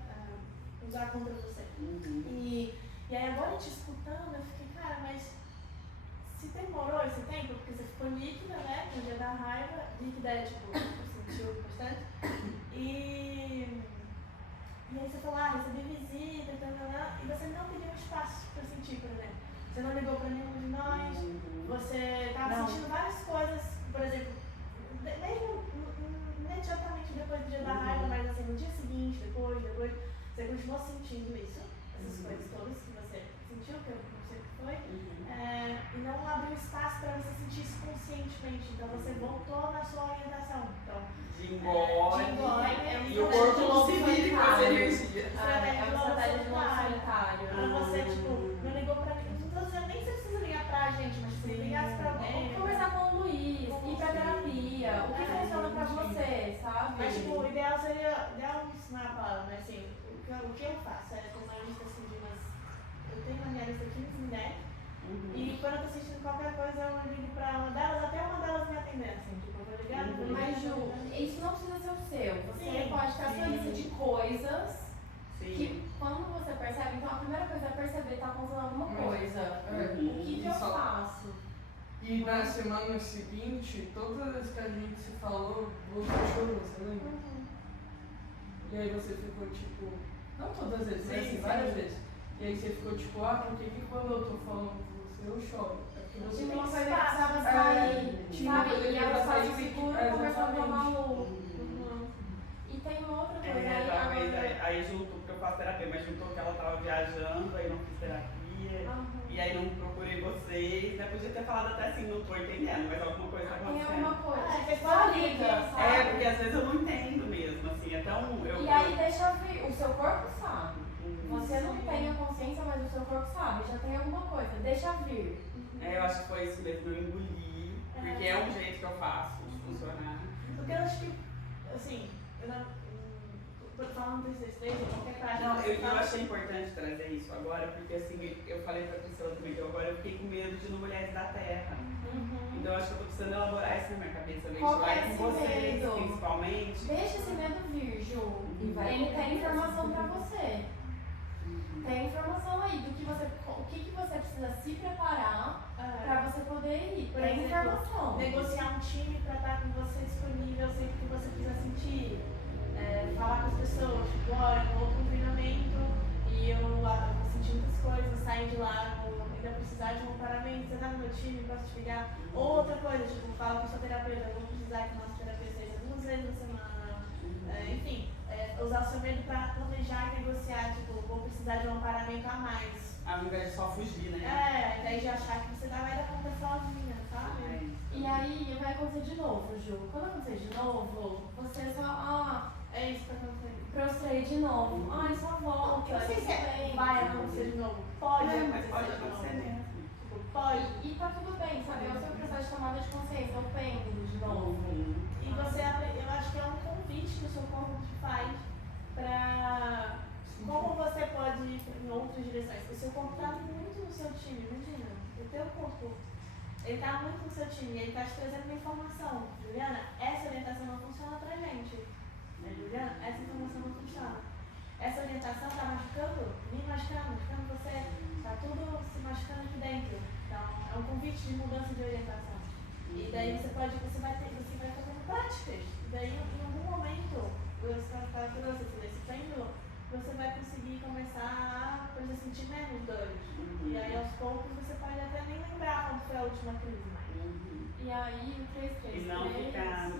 usar contra você. E aí agora te escutando, eu fiquei, cara, mas se demorou esse tempo, porque você ficou líquida, né, no dia da raiva, líquida é tipo, sentiu bastante, e aí você falou, recebi visita, e você não pediu espaço pra sentir, por exemplo. Você não ligou pra nenhum de nós, você tava sentindo várias coisas, por exemplo, mesmo imediatamente depois do dia da raiva, mas assim, no dia seguinte, depois, você continuou sentindo isso, essas coisas todas que você sentiu, que eu não sei o que foi, e não abriu espaço para você sentir isso conscientemente. Então você voltou na sua orientação. Então, de engole, e o corpo se vira com essa energia. É uma estratégia de lobo solitário. Pra você, tipo, não ligou pra mim. Não tô dizendo nem que você precisa ligar pra gente, mas se você ligasse pra alguém. Conversar com o Luiz, ir pra terapia, o que funciona pra você, sabe? Mas, tipo, o ideal seria. Ideal não é a palavra, mas assim, o que eu faço é com uma lista assim de umas. Eu tenho na minha lista 15 mulheres. E quando eu tô sentindo qualquer coisa, eu ligo pra uma delas, até uma delas me atender, assim, tipo, eu vou ligar, Mas, Ju, isso não precisa ser o seu. Você pode ter a sua lista de coisas que, quando você percebe, então a primeira coisa é perceber que tá acontecendo alguma coisa. O que eu faço? E na semana seguinte, todas as vezes que a gente se falou, você chorou, você lembra? E aí você ficou tipo, não todas as vezes, mas assim, várias vezes. E aí você ficou tipo, por que quando eu tô falando com você eu choro? É porque você Tinha tem uma que coisa que precisava sair, tinha uma coisa sabe? que E ela só precisava se sair, segura conversando com a Malu. exatamente. E tem uma outra coisa Talvez aí. aí juntou, porque eu faço terapia, mas juntou que ela tava viajando, aí não fiz terapia, e aí não procurei vocês, né? Podia ter falado até assim, não tô entendendo, mas alguma coisa tá Tem acontecendo. alguma coisa. só liga, sabe? Porque às vezes eu não entendo mesmo, assim, então E aí deixa vir, o seu corpo sabe. Você não Sim. tem a consciência, mas o seu corpo sabe, já tem alguma coisa, deixa vir. Eu acho que foi isso mesmo, eu engoli, porque é um jeito que eu faço de funcionar. Porque eu acho que, assim, eu não. Falando desses três, qualquer prática. Não, eu achei importante trazer isso agora, porque assim, eu falei pra Priscila também que agora eu fiquei com medo de ir no Mulheres da Terra. Então eu acho que eu tô precisando elaborar isso na minha cabeça, ventilar com vocês, medo? principalmente. Deixa esse medo vir, Ju. Ele tem informação pra você. Tem informação aí do que o que você precisa se preparar pra você poder ir. Por Tem exemplo, informação. negociar um time pra estar com você disponível sempre que você quiser sentir. Falar com as pessoas, tipo, olha, eu vou para um treinamento e eu vou sentir muitas coisas, sair de lá, vou ainda precisar de um paramento, você tá no meu time, posso te ligar. Outra coisa, tipo, fala com a sua terapeuta, eu vou precisar que a nossa terapia seja 2 vezes na semana. Enfim, usar o seu medo para planejar e negociar, tipo, vou precisar de um amparamento a mais. Ao invés de só fugir, né? Ao invés de achar que você vai dar conta sozinha, sabe? E aí vai acontecer de novo, Ju. Quando acontecer de novo, você só, É isso que tá acontecendo. prostrei de novo. Ai, só volta. Eu não sei se tudo bem. vai acontecer de novo. Pode Mas pode de novo. acontecer mesmo. Tipo, pode. E tá tudo bem, sabe? É o seu processo de tomada de consciência, é o pêndulo de novo. E você, eu acho que é um convite que o seu corpo te faz para como você pode ir em outras direções. O seu corpo está muito no seu time, imagina. O teu corpo, ele está muito no seu time, ele está te trazendo uma informação. Juliana, essa orientação não funciona pra gente. Juliana, essa informação não funciona. Essa orientação está machucando, me machucando você, está tudo se machucando aqui dentro. Então, é um convite de mudança de orientação. E daí você vai fazendo práticas. E daí, em algum momento, você vai ficar por esse pêndulo, você vai conseguir começar a sentir menos dores. E aí, aos poucos, você pode até nem lembrar quando foi a última crise mais. E aí, o 333... E não ficar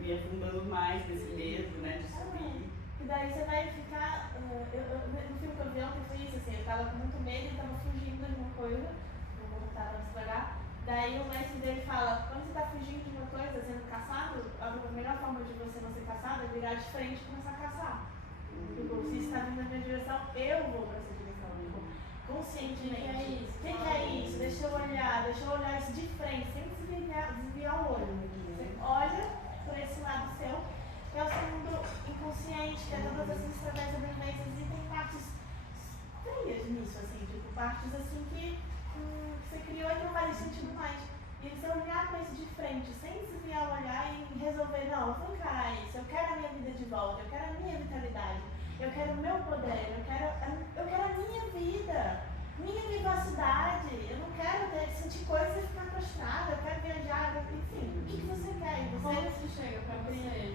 me afundando mais nesse medo, né, de subir. E daí você vai ficar... no filme que eu vi ontem foi isso, assim, eu tava com muito medo e tava fugindo de uma coisa, não vou contar pra estragar. Daí o mestre dele fala, quando você tá fugindo de uma coisa, sendo caçado, a melhor forma de você não ser caçado é virar de frente e começar a caçar. Tipo, se está vindo na minha direção, eu vou pra essa direção. Tipo, conscientemente. O que é isso? Deixa eu olhar isso de frente, sem desviar o olho. Você olha por esse lado seu, que é o seu mundo inconsciente, que é todas essas estratégias sobrevivências, e tem partes feias nisso, assim, tipo, partes assim que você criou e que não faz sentido mais. E você olhar para isso de frente, sem desviar o olhar e resolver, não, eu vou encarar isso, eu quero a minha vida de volta, eu quero a minha vitalidade, eu quero o meu poder, eu quero a minha vida, minha vivacidade, eu não quero sentir coisas e ficar prostrada, eu quero viajar, enfim, o que você quer? Como isso chega pra você?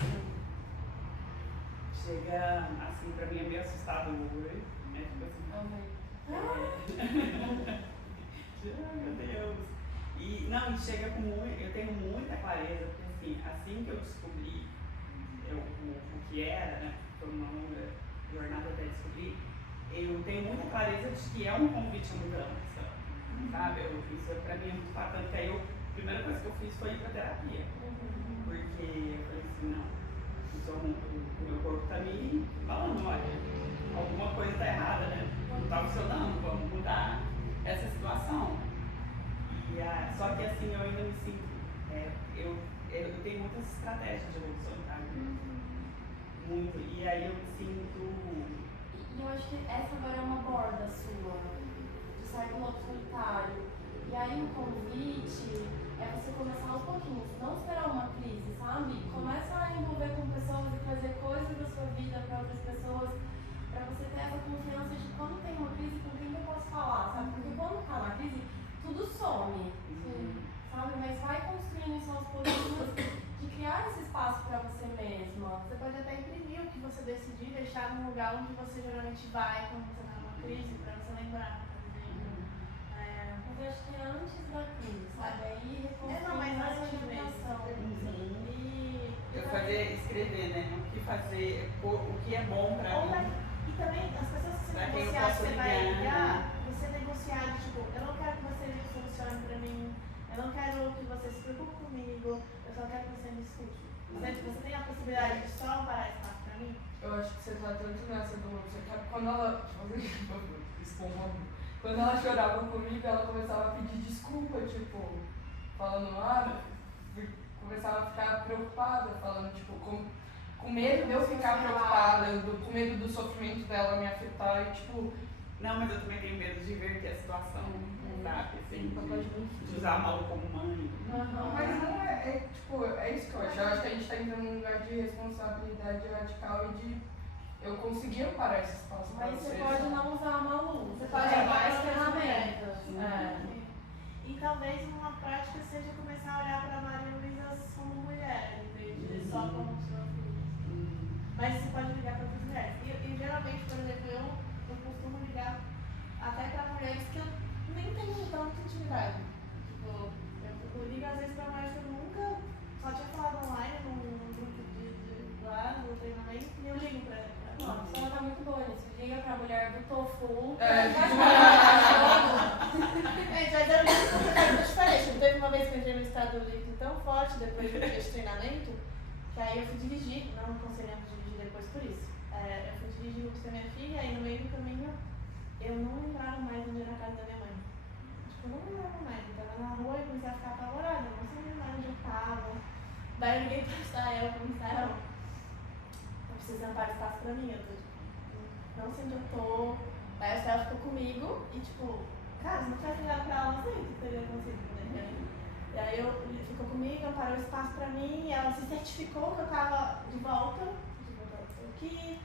Chega, assim, pra mim é meio assustador, né, tipo assim... Amém. Meu Deus! E chega com eu tenho muita clareza, porque assim que eu descobri o que era, né, foi uma longa jornada até descobrir, eu tenho muita clareza de que é um convite à mudança, sabe? Isso pra mim é muito fato, tanto que aí a primeira coisa que eu fiz foi ir pra terapia, porque eu falei assim, não, o meu corpo tá me falando, olha, alguma coisa tá errada, né? Não tá funcionando, vamos mudar essa situação. Só que assim, eu ainda me sinto, eu tenho muitas estratégias de evolução, tá? Muito, e aí eu me sinto... E eu acho que essa agora é uma borda sua, de sair do lobo solitário. E aí o convite é você começar aos pouquinhos, não esperar uma crise, sabe? Começa a envolver com pessoas e trazer coisas da sua vida para outras pessoas, para você ter essa confiança de quando tem uma crise, com quem eu posso falar, sabe? Porque quando tá na crise, tudo some, sabe? Mas vai construindo isso aos pouquinhos, de criar esse espaço para você mesma. Você pode até imprimir o que você decidir, deixar num lugar onde você geralmente vai quando você está numa crise, para você lembrar, por exemplo. Mas eu acho que é antes da crise, sabe? Aí reconstruir Não, mas mais antes orientação. Eu escrever, né? O que fazer, o que é bom pra mim. E também, as pessoas que você Pra quem eu negociar, posso você vai ligar, ligar, você negociar de tipo, eu não quero que você solucione pra mim, eu não quero que você se preocupe comigo, eu só quero que você me escute. Você tem a possibilidade de só parar espaço pra mim? Eu acho que você tá tanto nessa do você tá, quando ela. Quando ela chorava comigo, ela começava a pedir desculpa, tipo, falando, começava a ficar preocupada, falando, tipo, com medo de eu ficar preocupada, com medo do sofrimento dela me afetar e, tipo... Não, mas eu também tenho medo de inverter a situação, sabe? Assim, de usar a Malu como mãe. Mas não tipo, é isso que eu acho. Eu acho que a gente tá entrando num lugar de responsabilidade radical e de eu conseguir parar esse espaço. Mas você pode não usar a Malu, você pode usar usar mais outras ferramentas. E talvez uma prática seja começar a olhar pra Maria Luísa como mulher, em vez de só como sua filha. Mas você pode ligar para outras mulheres. E geralmente, por exemplo, eu costumo ligar até para mulheres que eu nem tenho tanta intimidade. Tipo, eu ligo às vezes para mulheres que eu nunca só tinha falado online num grupo lá no treinamento e eu ligo para ela. Nossa, ela tá muito boa nisso. Liga pra mulher do tofu. Gente, mas eu ligo porque é muito diferente. Teve uma vez que eu entrei no estado líquido tão forte depois do dia de treinamento, que aí eu fui dirigir, não aconselhamos dirigir depois por isso. Eu fui dirigir o da minha filha e no meio do caminho eu não lembrava mais onde era a casa da minha mãe. Tipo, eu não lembrava mais. Eu tava na rua e comecei a ficar apavorada, eu não sabia mais onde eu tava. Daí eu liguei pra Israel, como Israel, eu preciso amparar espaço pra mim, eu tô tipo, não sei onde eu tô. Daí a Israel ficou comigo e tipo, cara, se não tivesse ligado pra ela, não sei o que teria acontecido, né? E aí ficou comigo, amparou espaço pra mim, e ela se certificou que eu tava de volta, tipo, eu tô aqui.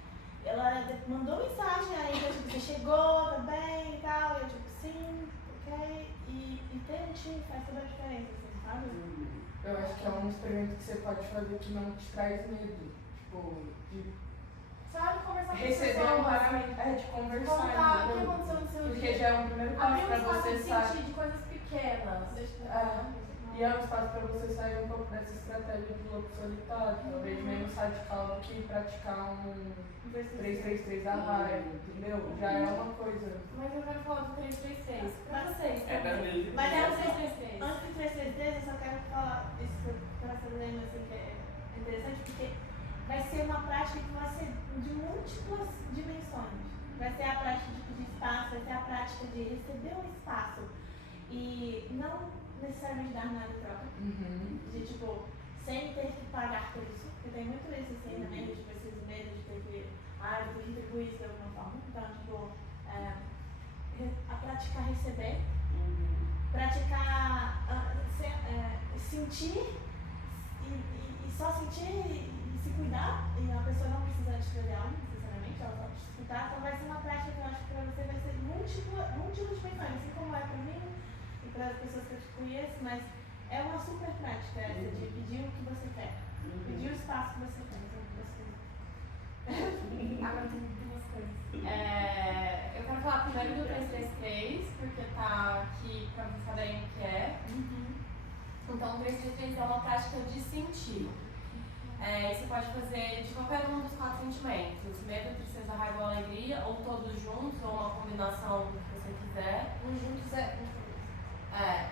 ela mandou mensagem aí, tipo, você chegou, tá bem e tal, e eu tipo, sim, ok, e ter um time faz toda a diferença, assim, sabe? Eu acho que é um experimento que você pode fazer que não te traz medo. Tipo, de Sabe, conversar com receber pessoas, um paramento, de conversar. contar o que entendeu? aconteceu no seu Porque dia. já é um primeiro passo Abrir um pra espaço você de sair. sentir de coisas pequenas. E é um espaço para você sair um pouco dessa estratégia do lobo solitário, talvez menos radical do que praticar um 333 da raiva, entendeu? Já é uma coisa. Mas eu quero falar do 333. Pra vocês, É pra mim. Mas é é o o 333. Antes de 333, eu só quero falar isso que eu tô fazendo, assim, que é interessante, porque vai ser uma prática que vai ser de múltiplas dimensões. Vai ser a prática de pedir espaço, vai ser a prática de receber um espaço e não necessariamente dar nada em troca. De tipo, sem ter que pagar por isso. Porque tem muito isso assim também, tipo, esses medos de ter que, eu vou ter que retribuir isso de alguma forma. Então, tipo, a praticar receber, praticar sentir e só sentir e se cuidar. E a pessoa não precisa escrever algo, necessariamente, ela só te escutar. Então vai ser uma prática que eu acho que pra você vai ser múltiplas dimensões, assim como é pra mim e para as pessoas que eu te conheço, mas é uma super prática essa de pedir o que você quer, pedir o espaço que você quer. Agora tem duas coisas. Eu quero falar primeiro do 333, porque tá aqui pra vocês saberem o que é. Então, o 333 é uma prática de sentir. Você pode fazer de qualquer um dos 4 sentimentos: medo, tristeza, raiva ou alegria, ou todos juntos, ou uma combinação do que você quiser. Os juntos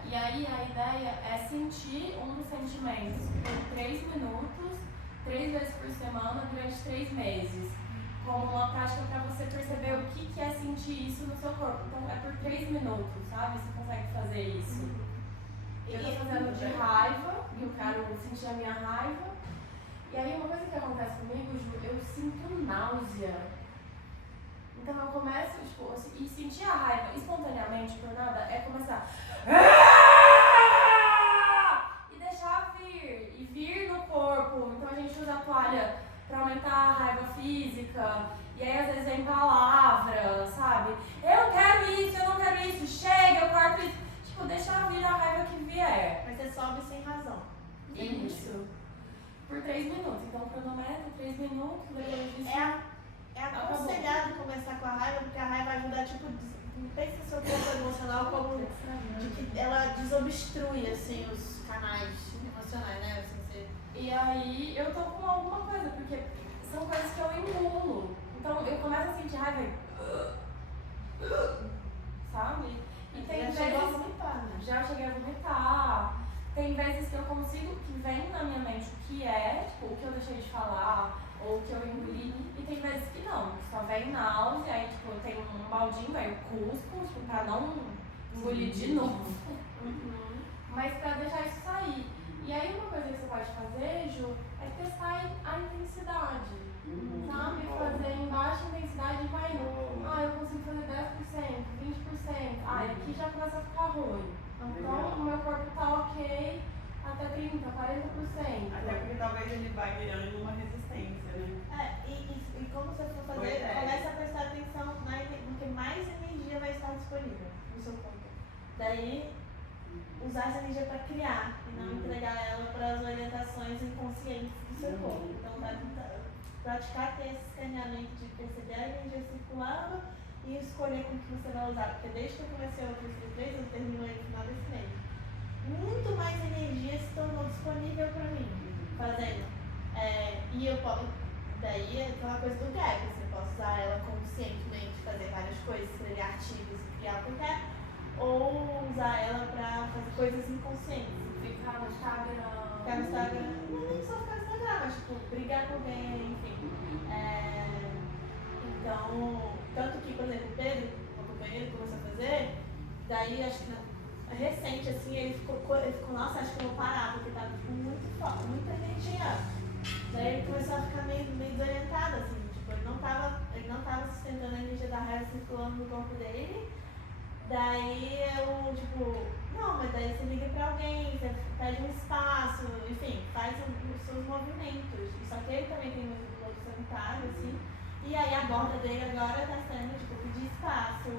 E aí a ideia é sentir um dos sentimentos por 3 minutos, 3 vezes por semana, durante 3 meses. Como uma prática para você perceber o que é sentir isso no seu corpo. Então é por 3 minutos, sabe? Você consegue fazer isso. Eu tô fazendo de raiva, e eu quero sentir a minha raiva. E aí uma coisa que acontece comigo, Ju, eu sinto náusea. Então eu começo, tipo, e sentir a raiva espontaneamente por nada é começar e deixar vir, e vir no corpo. Então a gente usa a toalha pra aumentar a raiva física, e aí às vezes vem palavra, sabe? Eu quero isso, eu não quero isso, chega, eu corto isso. Tipo, deixar vir a raiva que vier. Mas você sobe sem razão. Isso. Por 3 minutos. Então cronômetro, 3 minutos, depois disso. É aconselhado começar com a raiva, porque a raiva ajuda, tipo, não pensa no seu corpo emocional como de que ela desobstrui, assim, os canais emocionais, né? Assim, você... E aí eu tô com alguma coisa, porque são coisas que eu engulo. Então eu começo a sentir raiva e... sabe? E tem já chegou a vezes... vomitar, né? Já cheguei a vomitar. Tem vezes que eu consigo, que vem na minha mente o que é, tipo, o que eu deixei de falar, ou o que eu engoli, e tem vezes que não, só vem náusea, aí tipo, eu tenho um baldinho, aí eu cuspo, tipo, pra não engolir de novo. Mas pra deixar isso sair. E aí uma coisa que você pode fazer, Ju, é testar a intensidade. Sabe? Fazer em baixa intensidade e vai. Eu consigo fazer 10%, 20%. Aqui já começa a ficar ruim. Então o meu corpo tá ok até 30%, 40%. Até porque talvez ele vai virando uma resistência, né? E como você for fazer, começa a prestar atenção, porque mais energia vai estar disponível no seu corpo. Daí, usar essa energia para criar e não entregar ela para as orientações inconscientes do seu corpo. Então, praticar ter esse escaneamento de perceber a energia circulando e escolher como que você vai usar. Porque desde que eu comecei o 333, eu termino aí no final desse mês. Muito mais energia se tornou disponível para mim, fazendo. E eu posso, daí é aquela coisa do gap, você pode usar ela conscientemente, fazer várias coisas, escrever artigos e criar o que eu quero, ou usar ela para fazer coisas inconscientes. Ficar no Instagram. Ficar no Instagram, não é nem só ficar no Instagram, mas tipo, brigar com alguém, enfim. Então, tanto que, por exemplo, o Pedro, meu companheiro, começou a fazer, daí acho que recente, assim, ele ficou, nossa, acho que eu vou parar, porque tá tipo, muito forte, muita energia. Daí ele começou a ficar meio desorientado, assim, tipo, ele não tava sustentando a energia da raiva circulando no corpo dele. Daí eu, tipo, não, mas daí você liga pra alguém, você pede um espaço, enfim, faz os seus movimentos. Só que ele também tem muito bloco sanitário, assim, E aí a borda dele agora tá sendo, tipo, pedir espaço,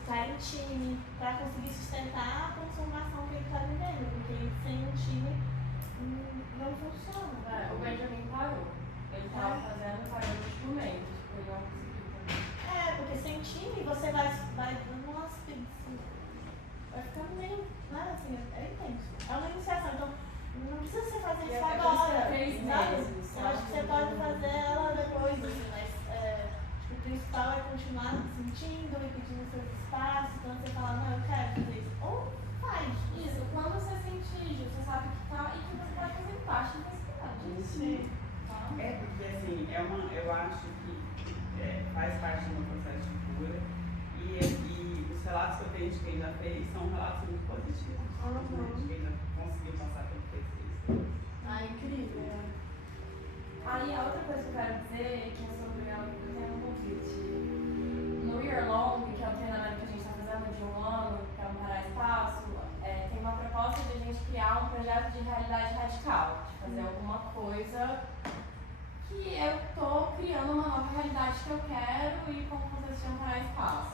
estar em time, pra conseguir sustentar a transformação que ele tá vivendo, porque sem um time não funciona. O Benjamin parou. Ele tava parou nos momentos, tipo, ele não conseguiu também. Porque sem time você vai dando umas vai ficando meio, né, assim, é intenso. É uma iniciação, então não precisa você fazer isso agora, 3 sabe? meses. Eu acho que você pode fazer ela depois, assim, mas o principal é continuar sentindo e pedindo seus espaços, quando você fala, não, eu quero fazer isso. Ou faz. Isso, quando você sentir, você sabe que tá e que você pode fazer parte da cidade. Sim. Porque assim, eu acho que faz parte do meu processo de cura e os relatos que eu tenho de quem já fez são relatos muito positivos. De quem já conseguiu passar pelo que fez. Incrível. Aí a outra coisa que eu quero dizer, que é sobre eu tenho um convite. No Year Long, que é o treinamento que a gente está fazendo de 1 ano, para Amparar Espaço, tem uma proposta de a gente criar um projeto de realidade radical, de fazer alguma coisa que eu tô criando uma nova realidade que eu quero e como fazer de Amparar Espaço.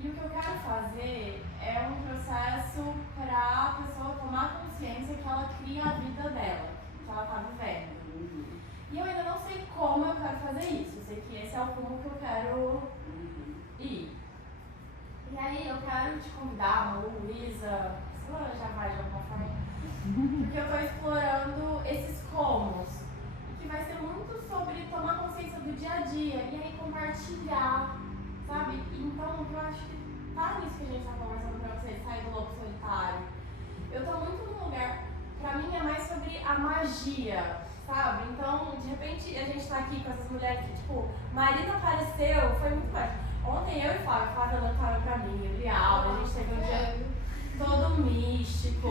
E o que eu quero fazer é um processo para a pessoa tomar consciência que ela cria a vida dela, que ela está vivendo. E eu ainda não sei como eu quero fazer isso, eu sei que esse é o rumo que eu quero ir. E aí eu quero te convidar, Malu, Luísa, se ela já vai de alguma forma, porque eu estou explorando esses comos, que vai ser muito sobre tomar consciência do dia a dia e aí compartilhar, sabe? Então eu acho que tá nisso que a gente está conversando pra vocês, sair do lobo solitário. Eu tô muito num lugar, pra mim é mais sobre a magia, sabe? Então, de repente, a gente tá aqui com essas mulheres que, tipo, Marina apareceu, foi muito mais. Ontem eu e Flávia lançaram pra mim, o Lial, a gente teve um dia todo místico,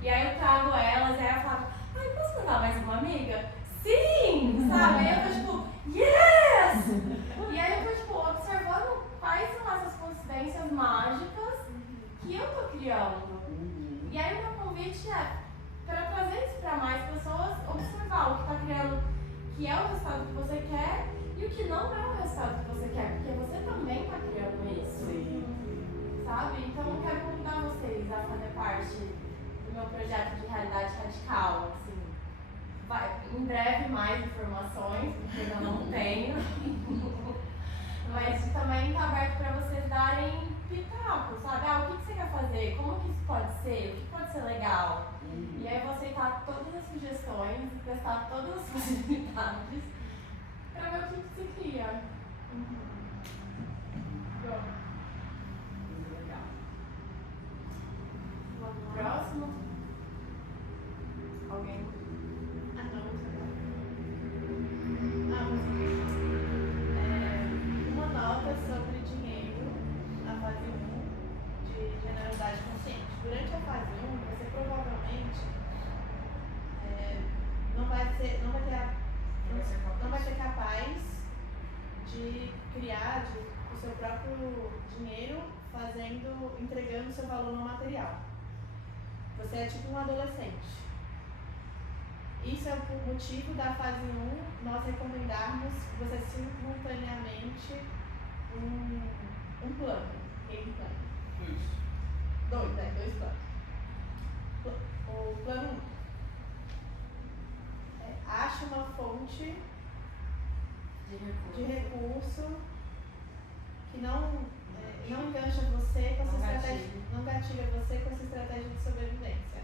e aí eu trago elas, e aí eu falo, ai, posso levar mais uma amiga? Sim! Sabe? Aí eu tô tipo, yes! E aí eu tô tipo, observando quais são essas coincidências mágicas que eu tô criando. E aí o meu convite é para trazer isso para mais pessoas, observar o que tá criando, que é o resultado que você quer e o que não é o resultado que você quer, porque você também tá criando isso. Sabe? Então eu quero convidar vocês a fazer parte do meu projeto de realidade radical, assim. Em breve mais informações, porque eu ainda não tenho. Mas também está aberto para vocês darem pitaco, sabe? O que você quer fazer? Como que isso pode ser? O que pode ser legal? E aí eu vou aceitar todas as sugestões e testar todas as possibilidades para ver o que se cria. Muito legal. Próximo? Alguém? Uma nota sobre dinheiro na fase 1 de generosidade consciente. Durante a fase 1, você provavelmente não vai ser capaz de criar o seu próprio dinheiro entregando seu valor no material. Você é tipo um adolescente. Isso é o motivo da fase 1 nós recomendarmos que você simultaneamente um plano, game plan. Dois planos. O plano 1 ache uma fonte de recurso que não engancha você com essa estratégia, não gatilha você com essa estratégia de sobrevivência.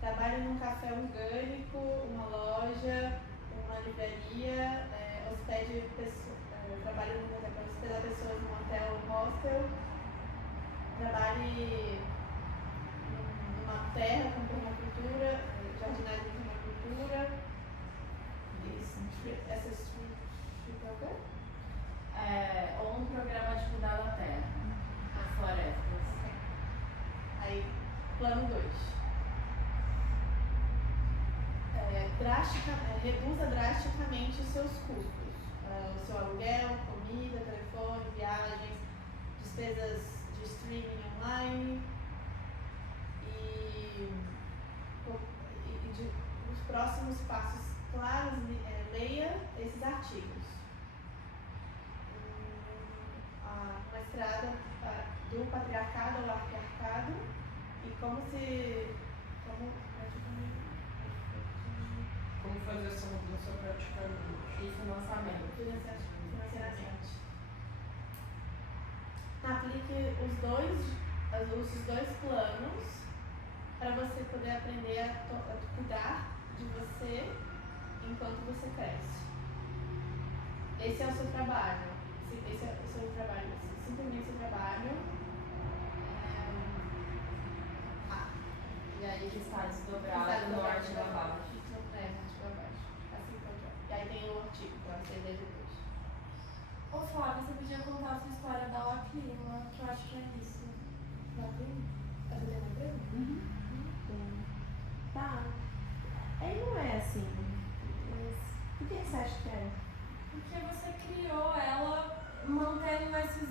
Trabalhe num café orgânico, uma loja, uma livraria, hospede pessoas, trabalhe para hospedar pessoas num hotel ou hostel, trabalhe numa terra com permacultura, jardinagem com permacultura, essa ou um programa de cuidar da terra, as florestas. Aí, plano 2. Reduza drasticamente os seus custos. O seu aluguel, comida, telefone, viagens, despesas de streaming online e os próximos passos claros, leia esses artigos. Uma estrada do patriarcado ao arquiarcado e como fazer essa mudança praticamente. E financiamento. Financeiramente. Aplique os dois planos para você poder aprender a cuidar de você enquanto você cresce. Esse é o seu trabalho. Esse é o seu trabalho. Simplesmente seu trabalho. E aí que está desdobrado norte e baixo. Assim pode. E aí tem um artigo para você ler depois. Ô Flávia, você podia contar a sua história da O Clima, que eu acho que é isso. Da prima? Essa tem uma prima? Tá. Aí não é assim. Mas por que você acha que é? Porque você criou ela mantendo esses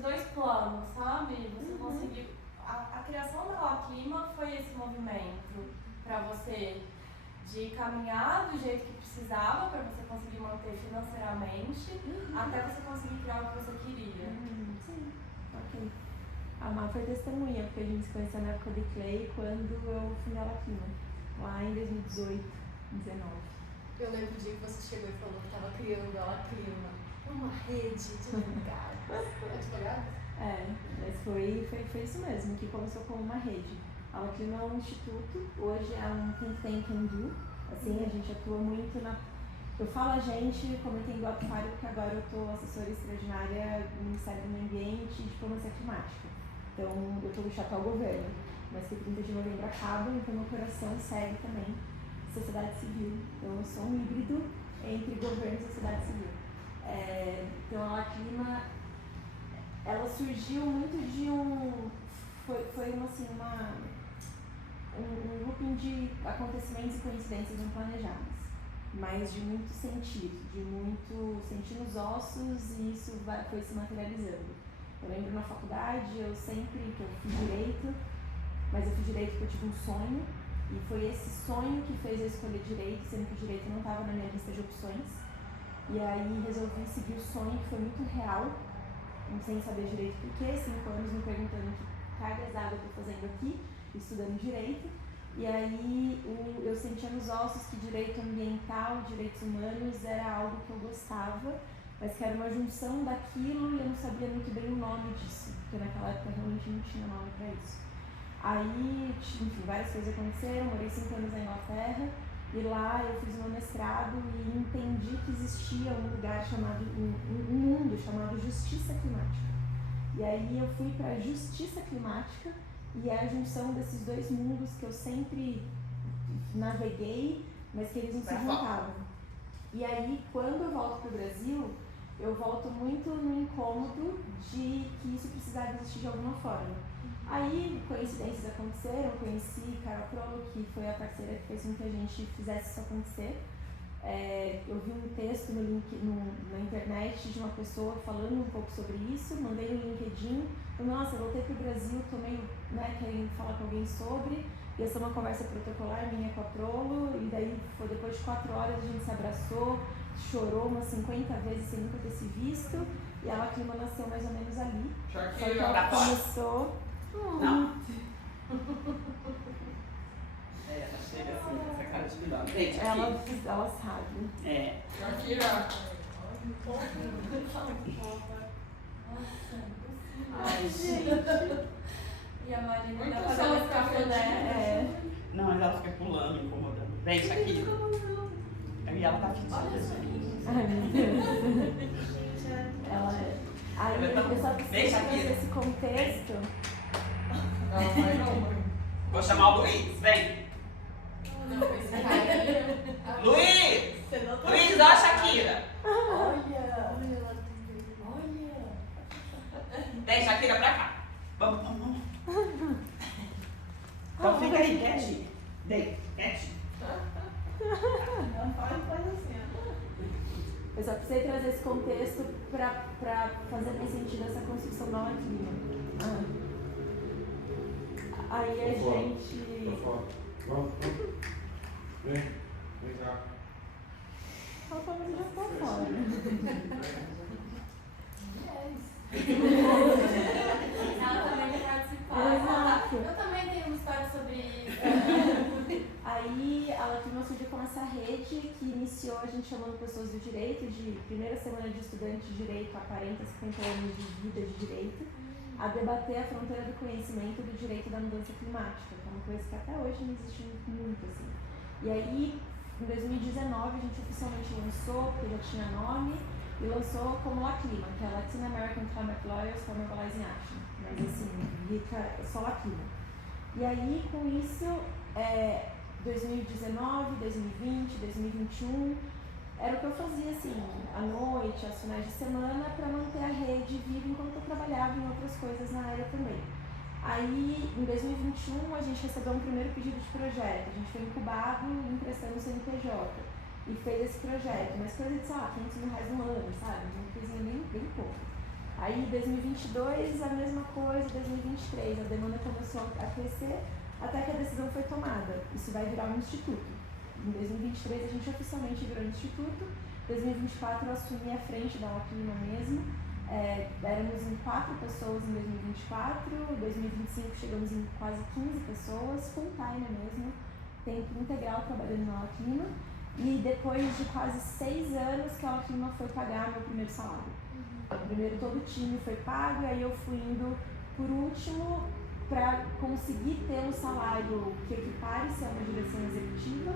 dois planos, sabe? Você conseguiu. A criação da O Clima foi esse movimento para você de caminhar do jeito que precisava para você conseguir manter financeiramente até você conseguir criar o que você queria. Sim, ok. A Má foi testemunha, porque a gente se conheceu na época de Clay quando eu fui na O Clima, lá em 2018, 2019. Eu lembro o dia que você chegou e falou que estava criando a O Clima, uma rede de advogados. Advogados? Mas foi isso mesmo, que começou como uma rede. A O Clima é um instituto, hoje é um think tank hindu, assim, a gente atua muito na... Eu falo a gente, comentei do Aquário, porque agora eu estou assessora extraordinária do Ministério do Meio Ambiente e Diplomacia Climática. Então, eu estou do chapéu governo, mas que 30 de novembro acaba, então meu coração segue também sociedade civil. Então, eu sou um híbrido entre governo e sociedade civil. Então, a O Clima, ela surgiu muito de foi um grupinho de acontecimentos e coincidências não planejadas, mas de muito sentido, de muito sentir nos ossos, e isso foi se materializando. Eu lembro na faculdade, eu fiz direito, mas eu fiz direito porque eu tive um sonho, e foi esse sonho que fez eu escolher direito, sendo que o direito não estava na minha lista de opções. E aí resolvi seguir o sonho, que foi muito real, sem saber direito por quê, 5 anos me perguntando que cargas d'água eu estou fazendo aqui, estudando direito. E aí eu sentia nos ossos que direito ambiental, direitos humanos era algo que eu gostava, mas que era uma junção daquilo e eu não sabia muito bem o nome disso, porque naquela época realmente não tinha nome para isso. Aí, enfim, várias coisas aconteceram, morei 5 anos na Inglaterra, e lá eu fiz meu mestrado e entendi que existia um lugar chamado, um mundo chamado Justiça Climática. E aí eu fui para a Justiça Climática, e é a junção desses dois mundos que eu sempre naveguei, mas que eles não se juntavam. E aí, quando eu volto para o Brasil, eu volto muito no incômodo de que isso precisava existir de alguma forma. Aí, coincidências aconteceram, conheci Carol Prolo, que foi a parceira que fez com que a gente fizesse isso acontecer. Eu vi um texto na internet de uma pessoa falando um pouco sobre isso, mandei no LinkedIn, nossa, voltei para o Brasil, tô meio, querendo falar com alguém sobre, ia ser uma conversa protocolar minha com a Prolo, e daí foi depois de 4 horas a gente se abraçou, chorou umas 50 vezes sem nunca ter se visto, e a O Clima nasceu mais ou menos ali. Só que ela começou... Não. Ela chega assim, com essa cara de vilão. Gente, ela sabe. Shakira. Ai, gente. E a Marina Muito tá fazendo esse café, né? Não, mas ela fica pulando, incomodando. Vem, Shakira. E ela tá fedida. Ai, meu Deus. Ela é. Aí eu só preciso trazer esse contexto. Não, vai não, mãe. Vou chamar o Luiz, vem. Não, esse cara. Luiz! Você não tá Luiz, dá a Shakira. Olha! Vem, Shakira, pra cá. Vamos. Então fica aí, quietinho. Vem, quietinho. Não faz assim, ó. Eu só precisei trazer esse contexto pra fazer mais sentido essa construção da O Clima. Aí a gente... Vamos. Vem. fora. Ela também quer participar. Exato. Eu também tenho uma história sobre isso. Aí a Lacrima surgiu com essa rede que iniciou a gente chamando pessoas do direito, de primeira semana de estudante de direito a 40, 50 anos de vida de direito, a debater a fronteira do conhecimento do direito da mudança climática, que é uma coisa que até hoje não existe muito assim. E aí, em 2019, a gente oficialmente lançou, porque já tinha nome, e lançou como Lacrima, que é Latin American Climate Lawyers for Mobilizing Action. Mas assim, fica só Lacrima. E aí, com isso, 2019, 2020, 2021, era o que eu fazia assim, à noite, aos finais de semana, para manter a rede viva enquanto eu trabalhava em outras coisas na área também. Aí, em 2021, a gente recebeu um primeiro pedido de projeto. A gente foi incubado e emprestando o CNPJ. E fez esse projeto, mas coisa de, sei lá, R$500 mil no ano, sabe? Uma coisinha bem pouco. Aí, 2022, a mesma coisa, 2023, a demanda começou a crescer, até que a decisão foi tomada. Isso vai virar um instituto. Em 2023, a gente oficialmente virou um instituto. Em 2024, eu assumi a frente da Lacrima mesmo. Éramos em 4 pessoas em 2024, em 2025 chegamos em quase 15 pessoas, full time mesmo, tempo integral trabalhando na Lacrima, e depois de quase 6 anos que a Lacrima foi pagar meu primeiro salário. Primeiro todo o time foi pago, e aí eu fui indo por último para conseguir ter um salário que equipare-se a uma direção executiva,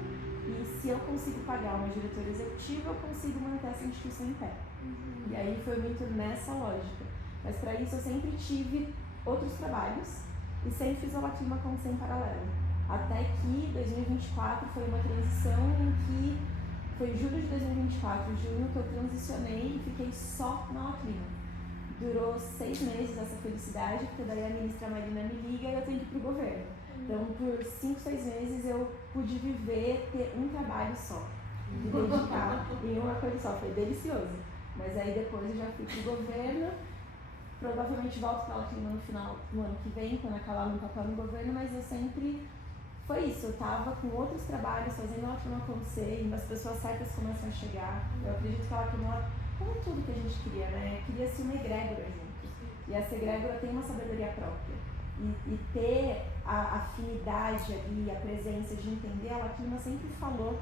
e se eu consigo pagar uma diretora executiva, eu consigo manter essa instituição em pé. E aí foi muito nessa lógica. Mas para isso eu sempre tive outros trabalhos e sempre fiz a Lacrima acontecer em paralelo. Até que 2024 foi uma transição em que foi julho de 2024, junho, que eu transicionei e fiquei só na Lacrima. Durou 6 meses essa felicidade, porque daí a ministra Marina me liga e eu tenho que ir pro governo. Então por 5, 6 meses eu pude viver, ter um trabalho só, me dedicar em uma coisa só, foi delicioso. Mas aí depois eu já fui pro governo, provavelmente volto para a Lacrima no final do ano que vem, quando acabar meu papel no governo, mas eu sempre, foi isso, eu tava com outros trabalhos, fazendo a Lacrima acontecer, e as pessoas certas começam a chegar. Eu acredito que a Lacrima, como tudo que a gente queria, né, queria-se uma egrégora junto, e essa egrégora tem uma sabedoria própria, e ter a afinidade ali, a presença de entender, a Lacrima sempre falou,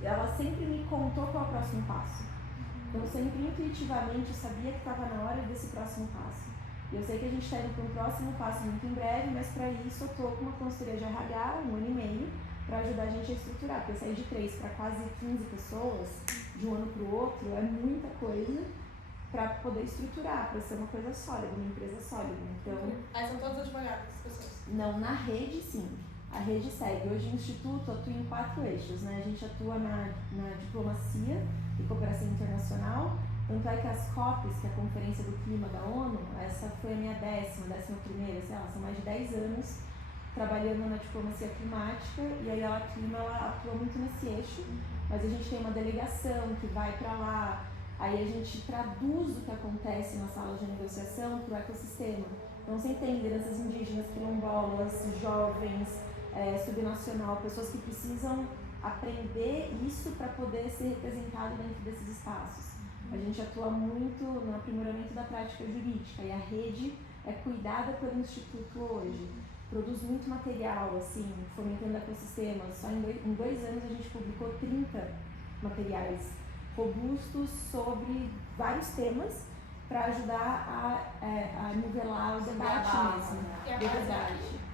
ela sempre me contou qual é o próximo passo. Então, sempre intuitivamente eu sabia que estava na hora desse próximo passo. E eu sei que a gente está indo para um próximo passo muito em breve, mas para isso eu estou com uma consultoria de RH, 1 ano e meio, para ajudar a gente a estruturar. Porque sair de 3 para quase 15 pessoas, de um ano para o outro, é muita coisa para poder estruturar, para ser uma coisa sólida, uma empresa sólida. Então, Aí são todas advogadas, as pessoas? Não, na rede sim. A rede segue. Hoje o Instituto atua em 4 eixos, né? A gente atua na diplomacia e cooperação internacional, tanto é que as COPs, que é a Conferência do Clima da ONU, essa foi a minha 11ª, sei lá, são mais de 10 anos trabalhando na diplomacia climática, e aí a Lacrima, ela atua muito nesse eixo, mas a gente tem uma delegação que vai para lá, aí a gente traduz o que acontece na sala de negociação para o ecossistema. Então sempre tem lideranças indígenas, quilombolas, jovens, subnacional, pessoas que precisam aprender isso para poder ser representado dentro desses espaços. A gente atua muito no aprimoramento da prática jurídica, e a rede é cuidada pelo Instituto hoje. Produz muito material, assim, fomentando ecossistemas. Só em 2 anos a gente publicou 30 materiais robustos sobre vários temas para ajudar a nivelar o debate mesmo, de verdade.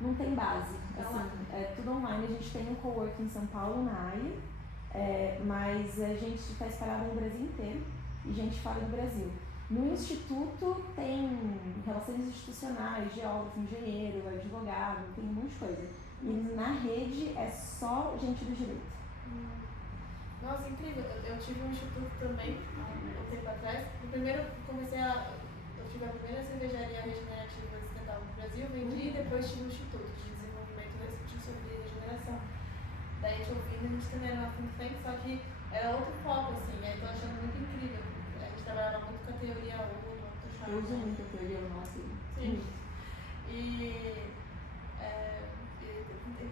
Não tem base, assim, é tudo online. A gente tem um coworking em São Paulo, na AIA, mas a gente está espalhado no Brasil inteiro e gente fora do Brasil. No Instituto tem relações institucionais, geógrafo, engenheiro, advogado, tem um monte de coisa. E na rede é só gente do direito. Nossa, incrível. Eu tive um instituto também, um tempo atrás. Primeiro eu tive a primeira cervejaria regenerativa ocidental no Brasil, vendi, e depois tive um instituto de desenvolvimento sobre regeneração. Daí a gente ouvindo, a gente também era uma think tank, só que era outro foco, assim, aí tô achando muito incrível. A gente trabalhava muito com a teoria 1, muito chato. Eu uso muito a teoria 1, assim. Sim. E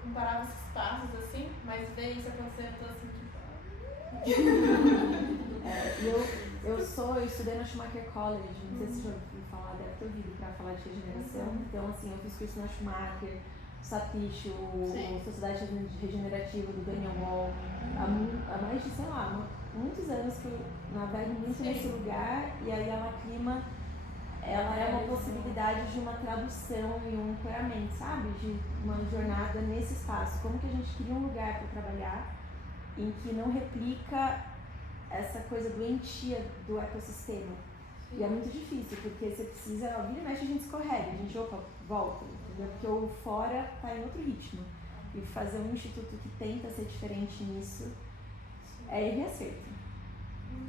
comparava esses passos, assim, mas ver isso acontecendo, eu tô assim, tipo... Eu estudei na Schumacher College, não sei se você já ouviu falar, deve ter ouvido para falar de regeneração. Então, assim, eu fiz curso na Schumacher, Satish, o Sociedade Regenerativa do Daniel Wall, há mais de, sei lá, muitos anos que eu navego muito nesse lugar, e aí a Clima, ela é uma possibilidade de uma tradução e um ancoramento, sabe? De uma jornada nesse espaço. Como que a gente cria um lugar para trabalhar em que não replica essa coisa doentia do ecossistema. E é muito difícil, porque você precisa, vira e mexe, a gente escorrega, a gente, volta, entendeu? Porque o fora está em outro ritmo. E fazer um instituto que tenta ser diferente nisso é erro e acerto.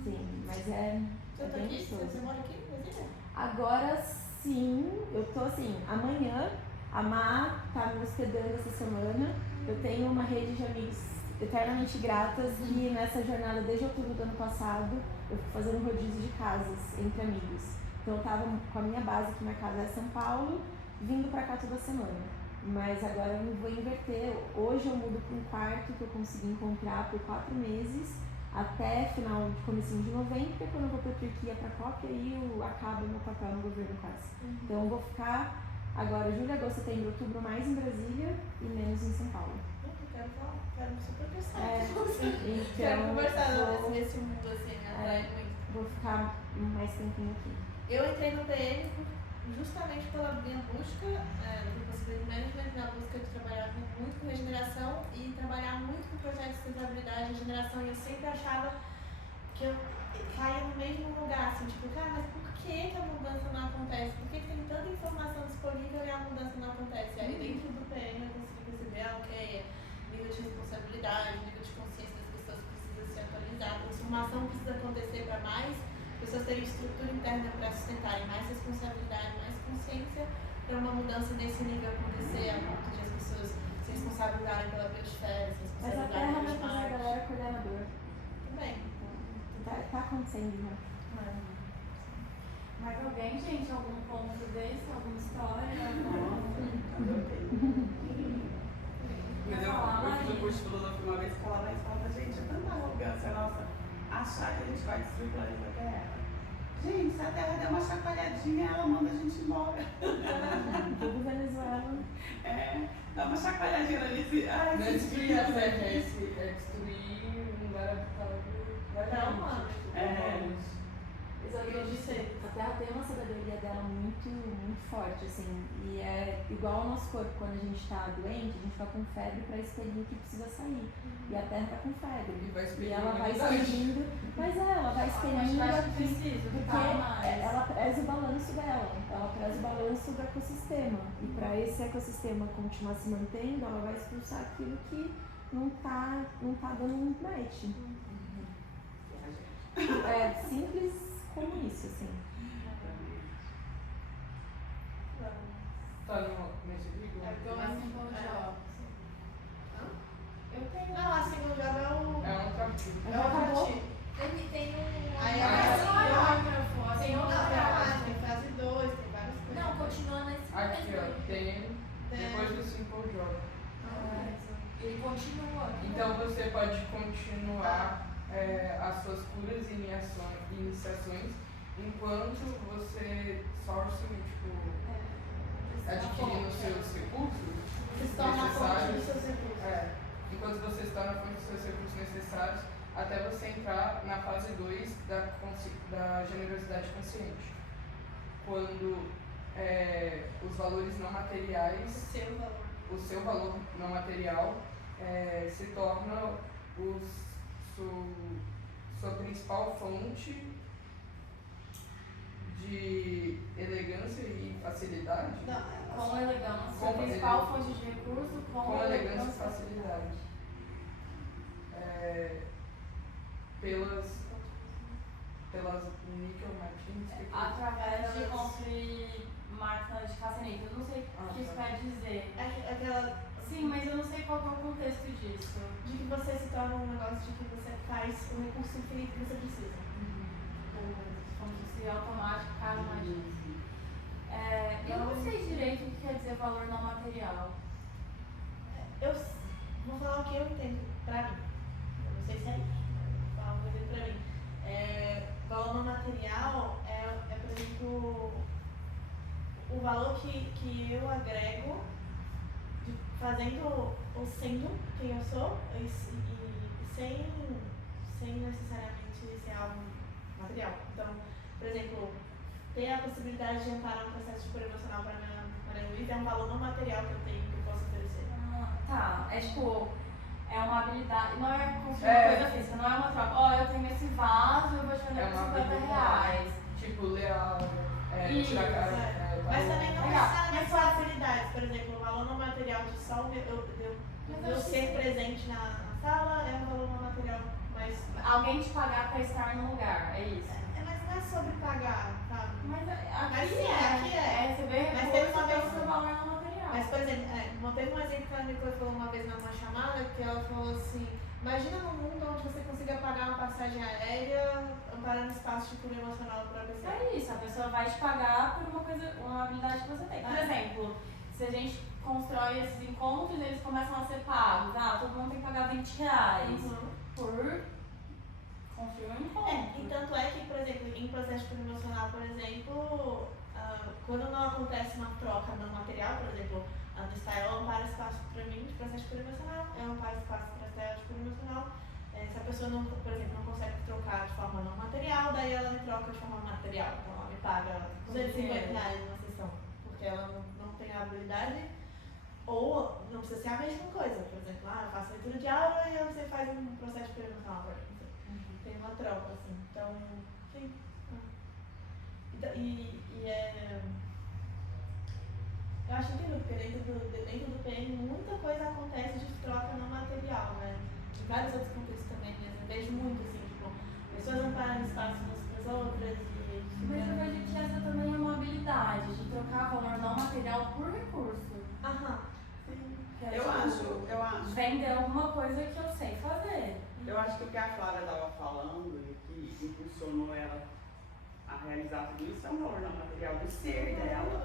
Sim, mas é bem gostoso. Você mora aqui em Brasília? Agora sim, eu tô assim, amanhã a Má tá me hospedando essa semana. Eu tenho uma rede de amigos eternamente gratas que nessa jornada, desde outubro do ano passado, eu fico fazendo rodízio de casas entre amigos. Então eu tava com a minha base, que minha casa é São Paulo, vindo pra cá toda semana. Mas agora eu vou inverter. Hoje eu mudo para um quarto que eu consegui encontrar por 4 meses, até final de comecinho de novembro, que é quando eu vou pra Turquia, pra COP, e aí acaba meu papel no governo quase. Então eu vou ficar agora julho, agosto, setembro, outubro mais em Brasília e menos em São Paulo. Quero super conversar. Então, Quero conversar nesse mundo assim, né? Vou ficar mais tempinho aqui. Eu entrei no PN justamente pela minha busca do possibility management, na busca de trabalhar muito com regeneração e trabalhar muito com projetos de sustentabilidade e regeneração. E eu sempre achava que eu caía no mesmo lugar, assim, tipo, cara, mas por que a mudança não acontece? Por que tem tanta informação disponível e a mudança não acontece? Aí dentro do PN eu consegui perceber, ok, nível de responsabilidade, nível de consciência das pessoas precisa ser atualizado, a transformação precisa acontecer para mais pessoas terem estrutura interna para sustentarem mais responsabilidade, mais consciência, para uma mudança nesse nível acontecer, a ponto de as pessoas se responsabilizarem pela biosfera, se Mas a Terra vai fazer a galera coordenadora. Também. Tá acontecendo já. Mais alguém, gente? Algum ponto desse? Alguma história? Mas eu fiz um curso de filosofia uma vez que ela mais fala, gente, é tanta arrogância nossa achar que a gente vai destruir o planeta Terra. Gente, se a Terra der uma chacoalhadinha, ela manda a gente embora. Tudo Venezuela. Dá uma chacoalhadinha ali. Não é destruir a Terra, é destruir um lugar habitado. Exatamente. A Terra tem uma sabedoria dela muito, muito forte, assim, e é igual ao nosso corpo. Quando a gente está doente, a gente está com febre para expelir o que precisa sair. E a Terra está com febre. E ela vai expelindo, mas ela vai expelindo porque ela preza o balanço dela, ela preza o balanço do ecossistema. E para esse ecossistema continuar se mantendo, ela vai expulsar aquilo que não tá dando um match. É simples como isso, assim. Tá nesse vídeo? Eu tenho. Não, assim, o jogo é o. É um trabalho. Já acabou? Tem Aí Tem outra. tem fase 2, tem várias coisas. Não, continua nesse Aqui, ó, mesmo. tem depois do Simple Job. Ele continua. Então você pode continuar as suas curas e iniciações enquanto você source, adquirindo os seus recursos Você se torna a fonte dos necessários. seus recursos. Enquanto você está na fonte dos seus recursos necessários, até você entrar na fase 2 da generosidade consciente. Quando os valores não materiais, o seu valor não material se torna sua principal fonte de elegância e facilidade. Com elegância. Com Principal fonte de recurso com elegância e facilidade. Pelas Nickel Martins. Através de construir máquina de caça-níquel. Eu não sei o que isso quer dizer. É aquela. Sim, mas eu não sei qual que é o contexto disso. De que você se torna um negócio de que você faz o recurso infinito que você precisa. Como se automático, cara, mais. Eu não sei direito o que quer dizer valor não material. Eu vou falar o que eu entendo pra mim. Eu não sei se é isso. Vou falar uma coisa pra mim. Valor não material por exemplo, o valor que eu agrego fazendo ou sendo quem eu sou e sem necessariamente ser algo material. Então, por exemplo, ter a possibilidade de amparar um processo de cura emocional para minha Maria Luísa é um valor não material que eu tenho, que eu posso oferecer. Tá, é uma habilidade, não é construir uma coisa física, não é uma troca. Ó, eu tenho esse vaso, eu vou te vender por R$50. Tipo, ler tirar a cara. Mas também não necessariamente só habilidades. Por exemplo, o valor não material de só eu ser presente na sala é um valor não material. Mas alguém te pagar pra estar no lugar, é isso. Mas não é sobre pagar, sabe? Mas aqui é. Receber Mas teve uma vez seu valor não material. Mas, por exemplo, teve um exemplo que a Nicole falou uma vez numa chamada, que ela falou assim, imagina num mundo onde você consiga pagar uma passagem aérea amparando espaço de cura emocional para a pessoa. É isso, a pessoa vai te pagar por uma habilidade que você tem. Por exemplo, se a gente constrói esses encontros, eles começam a ser pagos. Todo mundo tem que pagar R$20 por construir um encontro. E tanto é que, por exemplo, em processo de cura emocional, por exemplo, quando não acontece uma troca não material, por exemplo, no Style ampara espaço para mim de processo de cura emocional, eu amparo espaço para Style de cura emocional. Se a pessoa, não, por exemplo, não consegue trocar de forma não material, daí ela me troca de forma material. Então ela me paga R$250 numa sessão, porque ela não tem a habilidade. Ou não precisa ser a mesma coisa. Por exemplo, eu faço leitura de aula e você faz um processo de cura emocional. Tem uma troca, assim. Então, sim. Eu acho incrível, porque dentro do PM muita coisa acontece de troca não material, né? Em vários outros contextos também, né? Eu vejo muito, assim, tipo, pessoas amparando espaço umas para as outras Mas eu vejo que essa também é uma habilidade, de trocar valor não material por recurso. Eu acho. Vender alguma coisa que eu sei fazer. Eu acho que o que a Flávia estava falando e que impulsionou ela a realizar tudo isso é um valor não material do ser dela.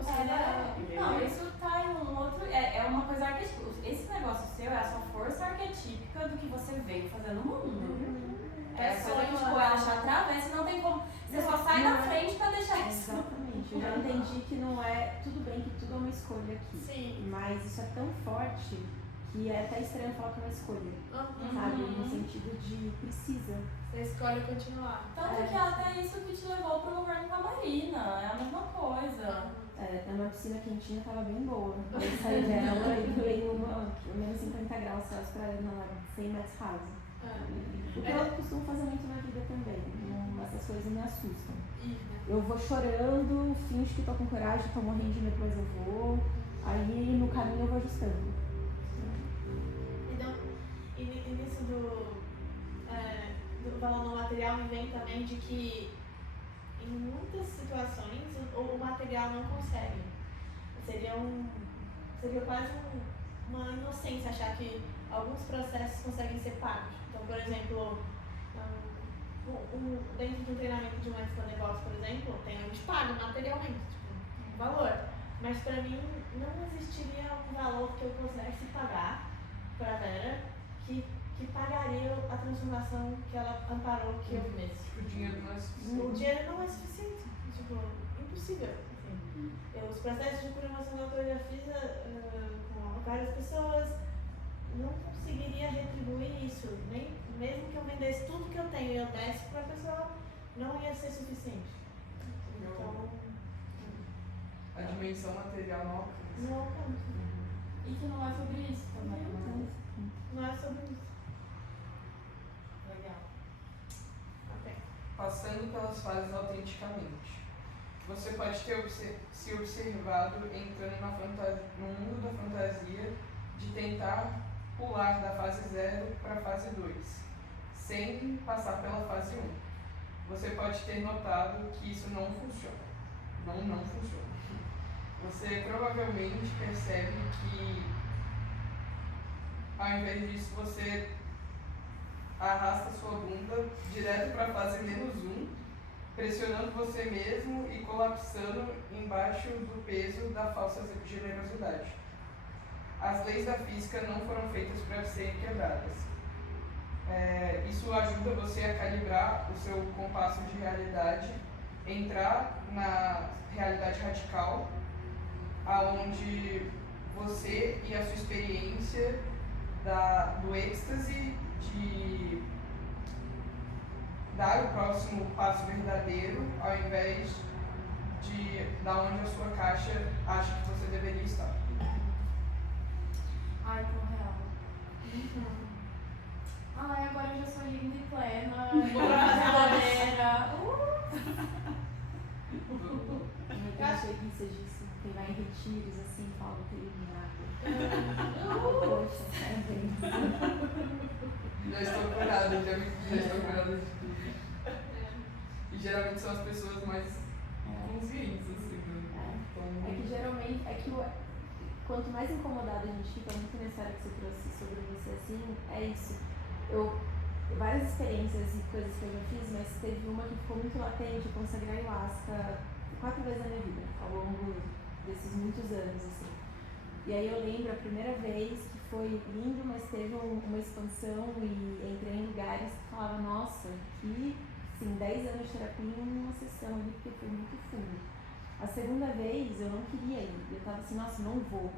Não, isso tá em um outro. É uma coisa arquetípica. Esse negócio seu é a sua força arquetípica do que você veio fazer no mundo. É a coisa que tipo, ela te atravessa, não tem como. Você só sai da frente pra deixar isso. Exatamente. Eu já entendi que não é. Tudo bem que tudo é uma escolha aqui. Sim. Mas isso é tão forte que é até estranho falar que é uma escolha. Sabe? No sentido de precisa. Você escolhe continuar. Tanto que é até isso que te levou pro governo com a Marina. É a mesma coisa. Na minha piscina quentinha tava bem boa. Eu saí dela e pulei numa menos 50 graus Celsius pra nadar 100 metros rasos. O que eu costumo fazer muito na vida também. Essas coisas me assustam. Eu vou chorando, finjo que tô com coragem, tô morrendo de medo, mas eu vou. Aí no caminho eu vou ajustando. Então, e nisso do valor não material me vem também de que em muitas situações o material não consegue. Seria quase uma inocência achar que alguns processos conseguem ser pagos. Então, por exemplo, dentro de um treinamento de um expo-negócio, por exemplo, a gente paga materialmente, tipo, um valor. Mas para mim não existiria um valor que eu pudesse pagar para a Vera que pagaria a transformação que ela amparou que eu vivesse. O dinheiro não é suficiente. O dinheiro não é suficiente. Tipo, impossível. Assim. Os processos de cura emocional que eu já fiz com várias pessoas, não conseguiria retribuir isso. Mesmo que eu vendesse tudo que eu tenho e eu desse para a pessoa, não ia ser suficiente. Então, a dimensão material não alcança. Não alcança. E que não é sobre isso também. Não é sobre isso. Legal. Ok. Passando pelas fases autenticamente. Você pode ter se observado entrando no mundo da fantasia de tentar pular da fase 0 para a fase 2, sem passar pela fase 1. Você pode ter notado que isso não funciona. Não funciona. Você provavelmente percebe que, ao invés disso, você arrasta sua bunda direto para a fase -1, pressionando você mesmo e colapsando embaixo do peso da falsa generosidade. As leis da física não foram feitas para serem quebradas. Isso ajuda você a calibrar o seu compasso de realidade, entrar na realidade radical, aonde você e a sua experiência do êxtase de dar o próximo passo verdadeiro, ao invés de da onde a sua caixa acha que você deveria estar. Ai, tão real. Ai, agora eu já sou linda e plena. Vou pra verdadeira. Eu achei que isso disso. Quem vai em retiros assim, fala que iluminado. Poxa, parabéns. Já estou curada, já estou curada de tudo. E geralmente são as pessoas mais conscientes, assim, né? É que geralmente, quanto mais incomodada a gente fica, muito nessa área que você trouxe sobre você assim, é isso. Várias experiências e coisas que eu já fiz, mas teve uma que ficou muito latente, eu consagrei ayahuasca 4 vezes na minha vida, ao longo desses muitos anos, assim. E aí eu lembro a primeira vez que foi lindo, mas teve uma expansão e entrei em lugares que falava, nossa, que, assim, 10 anos de terapia em uma sessão ali, porque foi muito fundo. A segunda vez eu não queria ir, eu tava assim, nossa, não vou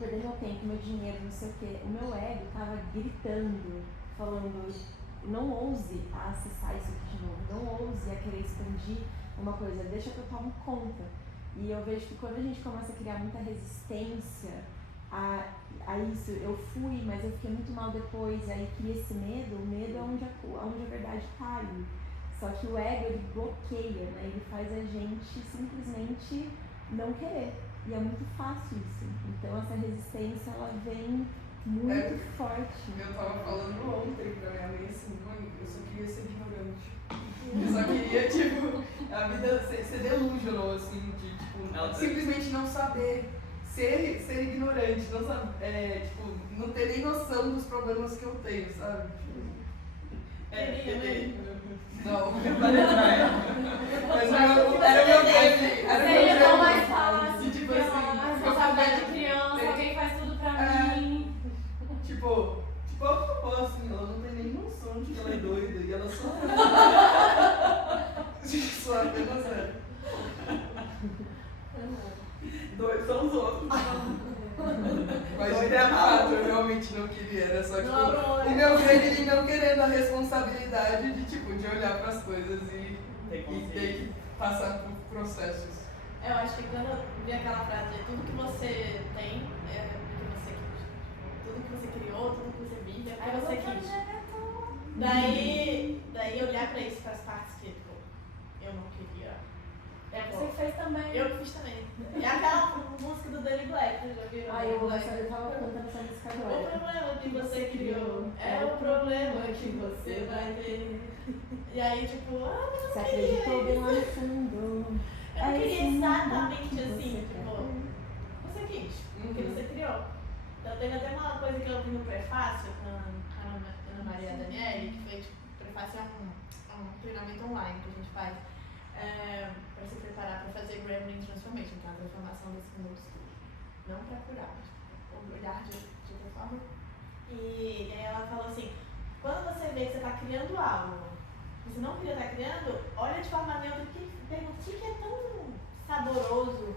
perder meu tempo, meu dinheiro, não sei o quê. O meu ego tava gritando, falando, não ouse a acessar isso aqui de novo, não ouse a querer expandir uma coisa, deixa que eu tomo conta. E eu vejo que quando a gente começa a criar muita resistência a isso, eu fui, mas eu fiquei muito mal depois, aí cria esse medo, o medo é onde a verdade está ali. Só que o ego, ele bloqueia, né? Ele faz a gente simplesmente não querer. E é muito fácil isso. Então essa resistência, ela vem muito forte. Eu tava falando ontem pra minha mãe assim, mãe, eu só queria ser ignorante. Eu só queria, tipo, a vida ser delusional, assim, de, tipo, simplesmente não saber. Ser ignorante, não saber, tipo, não ter nem noção dos problemas que eu tenho, sabe? Não, mas era o meu grande. Seria tão mais fácil. Tipo assim, Responsabilidade de criança, alguém faz tudo pra mim. Tipo, a vovó, assim, ela não tem nem noção de que ela é doida e ela só. Só apenas é. Dois são os outros. Mas de fato, eu realmente não queria, era só tipo, o meu grande ele não querendo a responsabilidade de tipo, de olhar pras coisas e ter que passar por processos. Eu acho que quando eu vi aquela frase de tudo que você tem, tudo que você criou, tudo que você vive, é porque você quis. Daí olhar pra isso, para as partes que tipo, eu não queria. Você fez também. Eu fiz também. É aquela música do Danny Black, já viram? Ah, eu tava cantando essa música agora. O problema que você criou é o problema que você vai ter. E aí, tipo, eu Você não acreditou bem queria lá no isso. fundo. Eu não queria exatamente Você assim, quer. tipo, você quis, porque você criou. Então teve até uma coisa que eu vi no prefácio com a Ana Maria Daniele, que foi, tipo, o prefácio é um treinamento online que a gente faz para se preparar para fazer Gremlin Transformation, que é a transformação desse mundo escuro. Não para curar, mas para olhar de outra forma. E aí ela falou assim, quando você vê que você está criando algo, você não queria estar criando, olha de forma neutra e pergunta o que é tão saboroso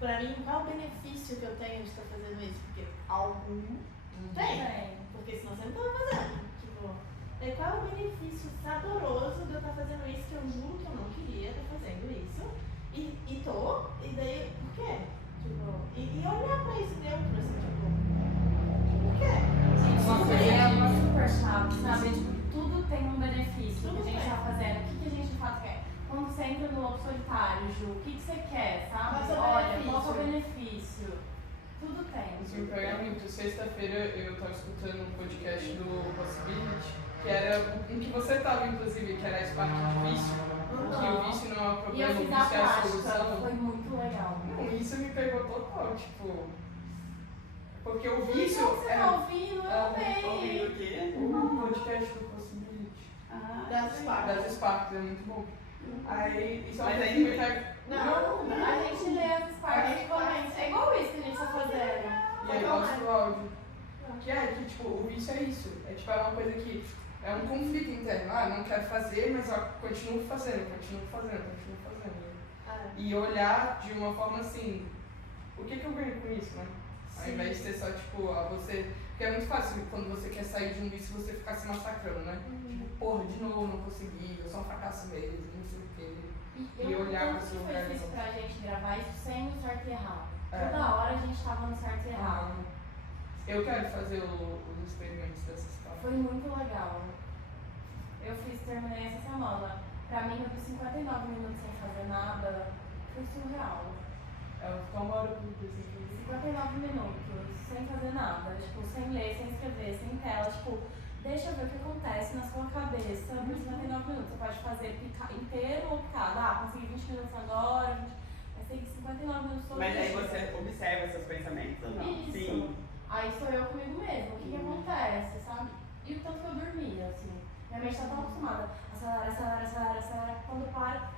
para mim, qual é o benefício que eu tenho de estar fazendo isso? Porque algum tem, porque senão você não está fazendo. Tipo, qual é o benefício saboroso de eu estar fazendo isso que eu juro que eu não queria estar fazendo isso e tô, e daí, por quê? Tipo, e olhar pra isso neutro, assim, tipo, por quê? Uma coisa é uma super chave, sabe? Tipo, tudo tem um benefício Tudo que a gente tem. tá fazendo. O que a gente de fato quer? Quando você entra no lobo solitário, Ju, o que você quer, sabe? Qual é o seu Olha, benefício? qual é o benefício? Tudo tem. Isso me pega muito. Sexta-feira eu estava escutando um podcast do Possibility, que era um que você estava, inclusive, que era a Spark de vício, que o vício não é um E eu problema, o fiz a vício é a prática, solução. foi muito legal. Não, isso me pegou total, tipo... Porque o Então vício você tá ouvindo, eu amei. O quê? o podcast do Possibility. Das Sparks. Das Sparks, é muito bom. Aí, isso é uma Mas coisa aí- que me pega... Não, a gente lê as partes e comenta. É igual isso que a gente tá fazendo. E aí posta o áudio. que é, que tipo, o vício é isso. É tipo, é uma coisa que é um conflito interno. Ah, não quero fazer, mas ó, continuo fazendo. E olhar de uma forma assim, o que eu ganho com isso, né? Ao invés de ser só, tipo, você... Porque é muito fácil quando você quer sair de um vício você ficar se massacrando, né? Tipo, porra, de novo não consegui, eu sou um fracasso mesmo, não sei o quê. E olhar tanto pro que seu foi lugar. difícil pra gente gravar isso sem o certo e errado. É. Toda hora a gente tava no certo e errado. Eu quero fazer os experimentos dessas partes. Foi muito legal. Eu terminei essa semana. Pra mim, eu fiz 59 minutos sem fazer nada. Foi surreal. Eu ficar uma hora por dia sem fazer. 59 minutos, sem fazer nada. Tipo, sem ler, sem escrever, sem tela. Tipo, deixa eu ver o que acontece na sua cabeça por 59 minutos. Você pode fazer inteiro ou picado. Ah, consegui 20 minutos agora, vai ser 59 minutos todo Mas aí dia. você observa seus pensamentos ou não? Isso. Sim. Aí sou eu comigo mesmo. O que acontece, sabe? E o tanto que eu dormia, assim. Minha mente tá tão acostumada. Acelera. Quando para,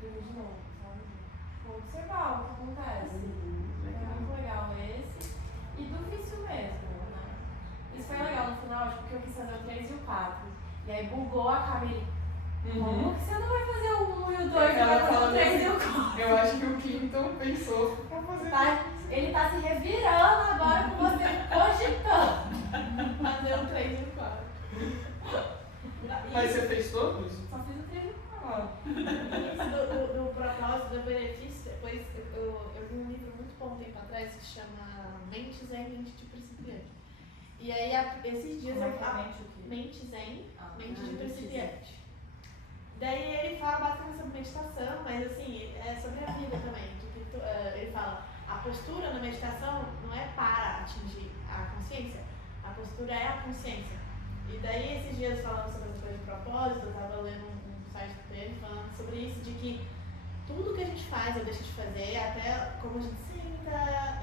dormir de novo, sabe? Vou observar o que acontece. É muito legal esse. E do vício mesmo, né? Isso foi legal no final, tipo, porque eu quis fazer o 3 e o 4. E aí bugou a cabine. Como que você não vai fazer o 1 e o 2 e vai fazer o 3 e o 4? Eu acho que o Clinton pensou pra fazer Ele tá se revirando agora com você cogitando. Fazer o 3 e o 4. Mas você fez todos? Só fiz o 3 e o 4. Isso do propósito, do benefício, depois eu vi um livro muito bom tempo atrás que chama Mente Zen, Mente de Principiante. E aí, esses dias eu falo Mente Zen, Mente de Principiante. Daí ele fala basicamente sobre meditação, mas assim, é sobre a vida também. Ele fala, a postura na meditação não é para atingir a consciência, a postura é a consciência. E daí esses dias falando sobre essa coisa de propósito, eu estava lendo um site dele falando sobre isso, de que tudo que a gente faz ou deixa de fazer, até como a gente senta,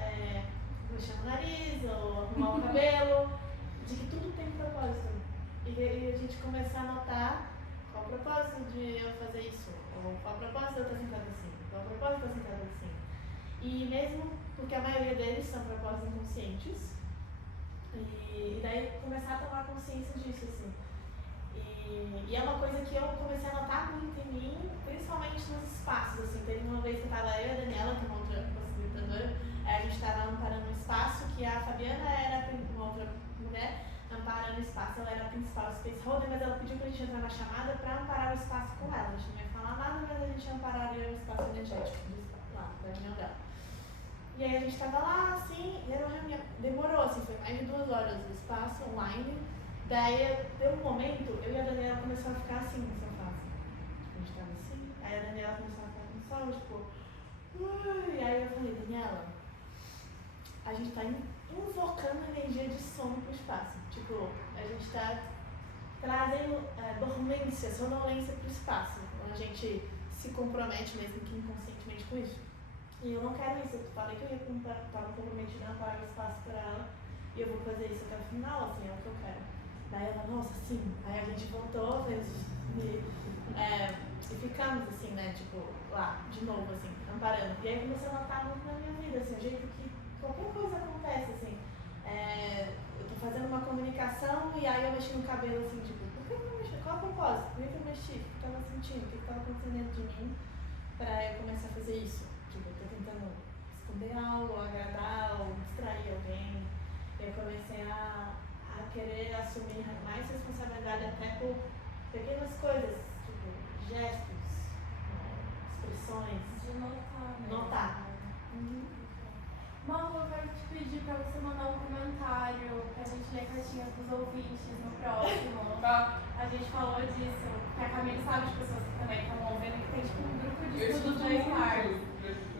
mexer no nariz ou arrumar o cabelo, de que tudo tem propósito. E a gente começar a notar qual o propósito de eu fazer isso, ou qual o propósito de eu estar sentado assim, qual o propósito de eu estar sentado assim. E mesmo porque a maioria deles são propósitos inconscientes, e daí começar a tomar consciência disso, assim. E é uma coisa que eu comecei a notar muito em mim, principalmente nos espaços, assim. Teve uma vez que eu estava eu e a Daniela, que é uma outra possibilitadora, a gente estava amparando um espaço que a Fabiana era uma outra mulher, amparando o espaço, ela era a principal space holder, mas ela pediu pra gente entrar na chamada pra amparar o espaço com ela. A gente não ia falar nada, mas a gente ampararia o espaço energético lá, da reunião dela. E aí a gente tava lá, assim, e era uma reunião, demorou, assim, foi mais de 2 horas o espaço online. Daí, deu um momento, eu e a Daniela começamos a ficar assim no sofá, assim. A gente tava assim, aí a Daniela começou a ficar com sono, tipo... E aí eu falei, Daniela, a gente tá invocando energia de sono pro espaço. Tipo, a gente tá trazendo dormência, sonolência pro espaço. Quando a gente se compromete mesmo que inconscientemente com isso. E eu não quero isso, eu falei que eu tava comprometida a amparar o espaço pra ela. E eu vou fazer isso até o final, assim, é o que eu quero. Daí ela, nossa, sim. Aí a gente voltou, fez e ficamos assim, né, tipo, lá, de novo, assim, amparando. E aí comecei a notar muito na minha vida, assim, o jeito que qualquer coisa acontece, assim. Eu tô fazendo uma comunicação e aí eu mexi no cabelo, assim, tipo, por que eu mexi? Qual é o propósito? Por que eu mexi? O que eu tava sentindo? O que tava acontecendo dentro de mim pra eu começar a fazer isso? Tipo, eu tô tentando esconder algo, agradar ou distrair alguém. Eu comecei a querer assumir mais responsabilidade até por pequenas coisas, tipo gestos, expressões. De notar, né? Notar. Malu, eu quero te pedir pra você mandar um comentário pra gente ler cartinhas dos ouvintes no próximo. Tá. A gente falou disso, que a Camila sabe de pessoas que também estão ouvindo que tem tipo um grupo de Eu estudos estudo do muito. Sparks.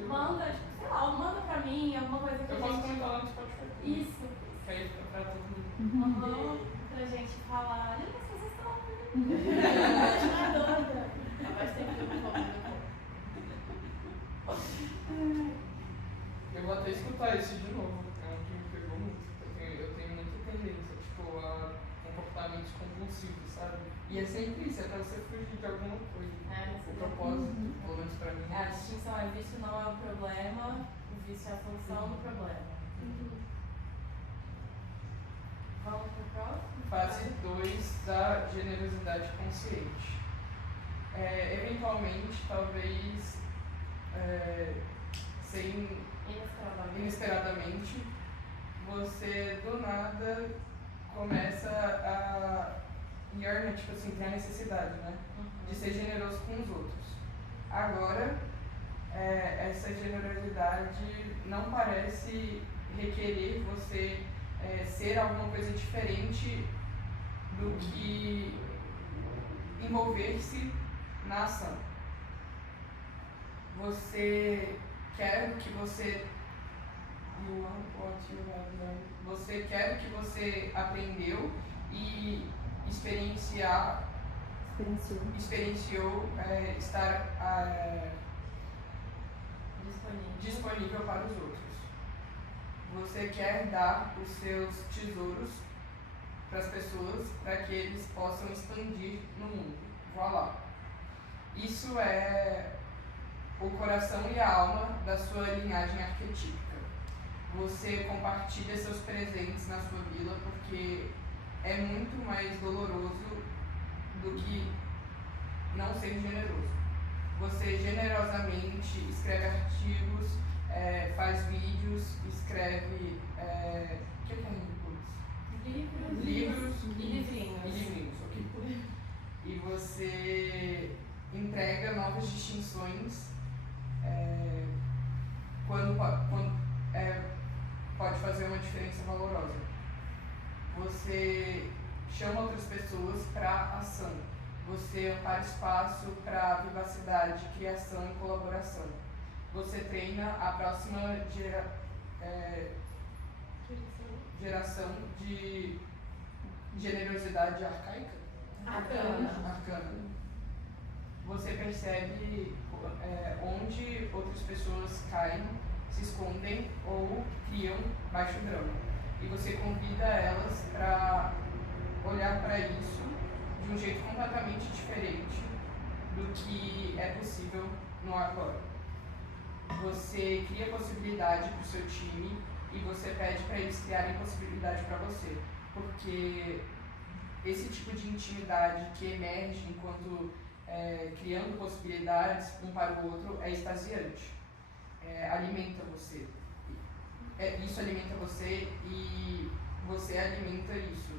Manda, tipo, sei lá, manda pra mim alguma coisa que Eu a posso gente... comentar lá no Spotify. Isso. Que aí fica pra todo mundo. Pra gente falar, olha, as pessoas estão ouvindo. A gente não é doida. Faz tempo que eu não vou. Eu vou até escutar esse de novo, é um que me pegou muito. Eu tenho muita tendência, tipo, a comportamentos compulsivos, sabe? E é sempre isso, é pra você fugir de alguma coisa. O propósito, pelo menos pra mim. A distinção é vício não é o problema, o vício é a solução do problema. Vamos pro próximo? Fase 2 da generosidade consciente. Eventualmente, talvez, sem inesperadamente, você do nada começa a yearn, tipo assim, ter a necessidade, né? De ser generoso com os outros. Agora, essa generosidade não parece requerer você ser alguma coisa diferente do que envolver-se na ação. Você quer o que você você quer o que você aprendeu e experienciou estar disponível para os outros. Você quer dar os seus tesouros para as pessoas para que eles possam expandir no mundo. Voilà. Isso é o coração e a alma da sua linhagem arquetípica. Você compartilha seus presentes na sua vila porque é muito mais doloroso do que não ser generoso. Você generosamente escreve artigos, faz vídeos, escreve o que é livros e livrinhos. Ok. E você entrega novas distinções quando pode fazer uma diferença valorosa. Você chama outras pessoas para ação. Você ampara espaço para vivacidade, criação e colaboração. Você treina a próxima geração de generosidade arcaica? Arcana. Você percebe onde outras pessoas caem, se escondem ou criam baixo drama. E você convida elas para olhar para isso de um jeito completamente diferente do que é possível no agora. Você cria possibilidade para o seu time e você pede para eles criarem possibilidade para você. Porque esse tipo de intimidade que emerge enquanto criando possibilidades um para o outro é extasiante. Alimenta você. Isso alimenta você e você alimenta isso.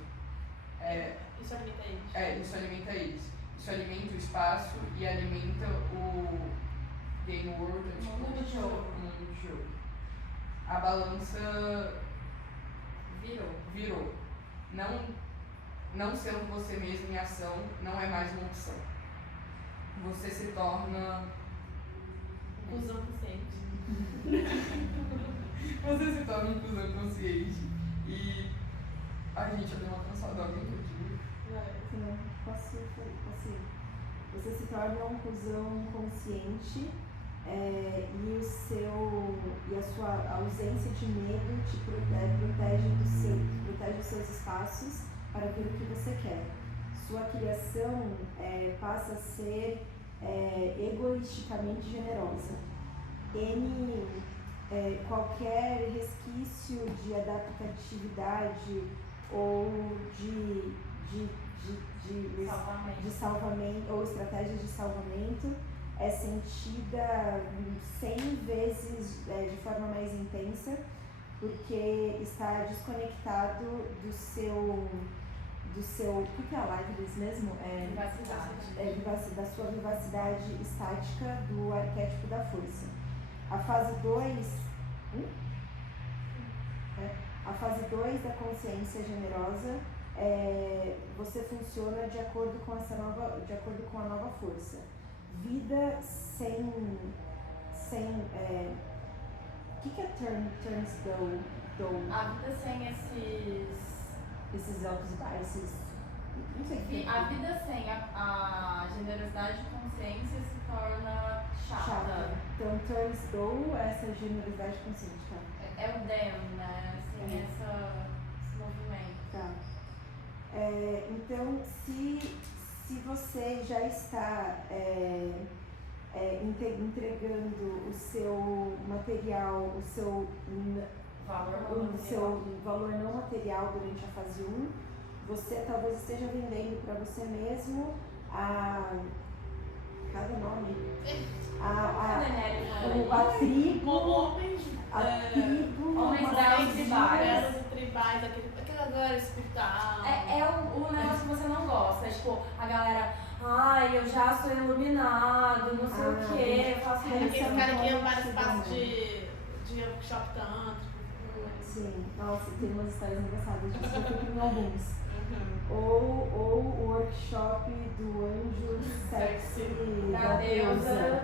Isso alimenta eles. Isso alimenta eles. Isso alimenta o espaço e alimenta o game world, o mundo de jogo. A balança virou. Não sendo você mesmo em ação não é mais uma opção. Você se torna Inclusão consciente. Você se torna inclusão consciente. E a gente deu uma cansada, alguém continua? Não, posso ir. Você se torna uma inclusão consciente e a sua ausência de medo te protege dos seus espaços para aquilo que você quer. Sua criação passa a ser egoisticamente generosa. Qualquer resquício de adaptatividade ou de salvamento ou estratégia de salvamento é sentida 100 vezes de forma mais intensa, porque está desconectado do seu o que é a liveliness mesmo? Da sua vivacidade estática do arquétipo da força. A fase 2 da consciência generosa, você funciona de acordo com a nova força. Vida sem o que é turns do? A vida sem esses altos e baixos, não sei o que. A vida sem a generosidade de consciência se torna chata. Então, turns do é essa generosidade consciente, tá? É o dem, né? Assim, esse movimento. Tá. Então, se você já está entregando o seu material, o seu valor não material durante a fase 1, você talvez esteja vendendo para você mesmo a tribo, Homens belos tribais. Tribais, aquele agora espiritual. É o negócio que você não gosta. Tipo, a galera, ai, eu já sou iluminado, não sei o quê, eu faço isso. Aquele cara que ia para espaço de workshop tântrico. Sim, nossa, tem umas histórias engraçadas disso, eu fui em alguns. Ou o workshop do anjo sexy da deusa.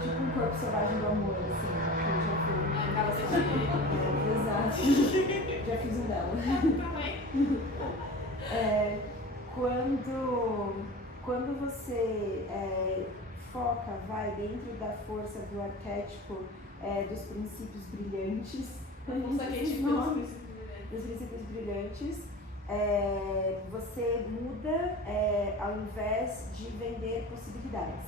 Tipo um corpo selvagem do amor, assim, que eu já fui. Exato. Já fiz um dela. Quando você foca, vai dentro da força do arquétipo dos princípios brilhantes, você muda ao invés de vender possibilidades.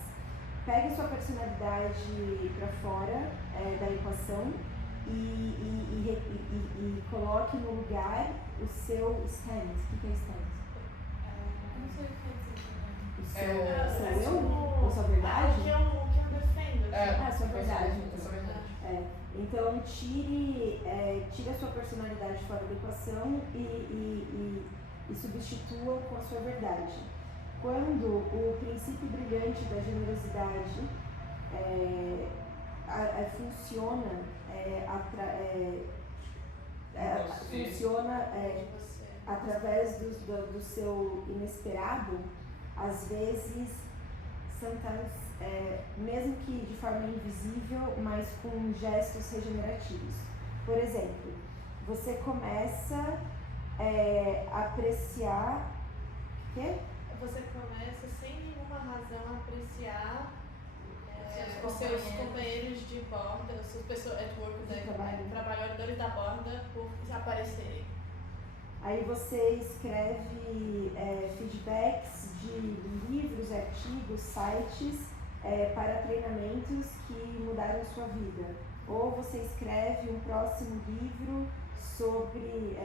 Pegue sua personalidade para fora da equação e coloque no lugar o seu stand. O que é stand? Não sei o que é O seu eu? Ou sua verdade? O que eu defendo. Sua verdade. Então tire a sua personalidade fora da equação e substitua com a sua verdade. Quando o princípio brilhante da generosidade funciona através do seu inesperado, às vezes, sometimes, mesmo que de forma invisível, mas com gestos regenerativos. Por exemplo, você começa a apreciar... Quê? Você começa sem nenhuma razão a apreciar os seus companheiros de borda, as suas pessoas trabalhadores da borda por aparecerem. Aí você escreve feedbacks de livros, artigos, sites para treinamentos que mudaram sua vida. Ou você escreve um próximo livro sobre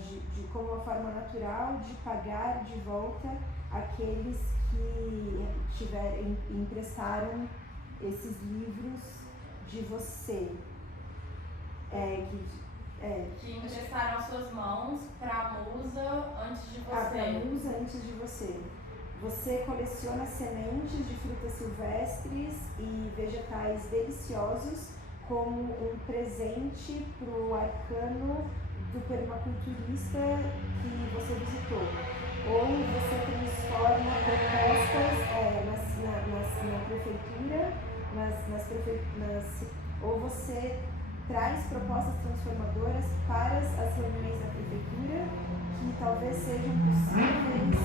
de como uma forma natural de pagar de volta aqueles que emprestaram esses livros de você. Que emprestaram as suas mãos pra musa antes de você. Pra musa antes de você. Você coleciona sementes de frutas silvestres e vegetais deliciosos como um presente pro arcano do permaculturista que você visitou. Ou você transforma propostas na prefeitura, ou você traz propostas transformadoras para as reuniões da prefeitura que talvez sejam possíveis,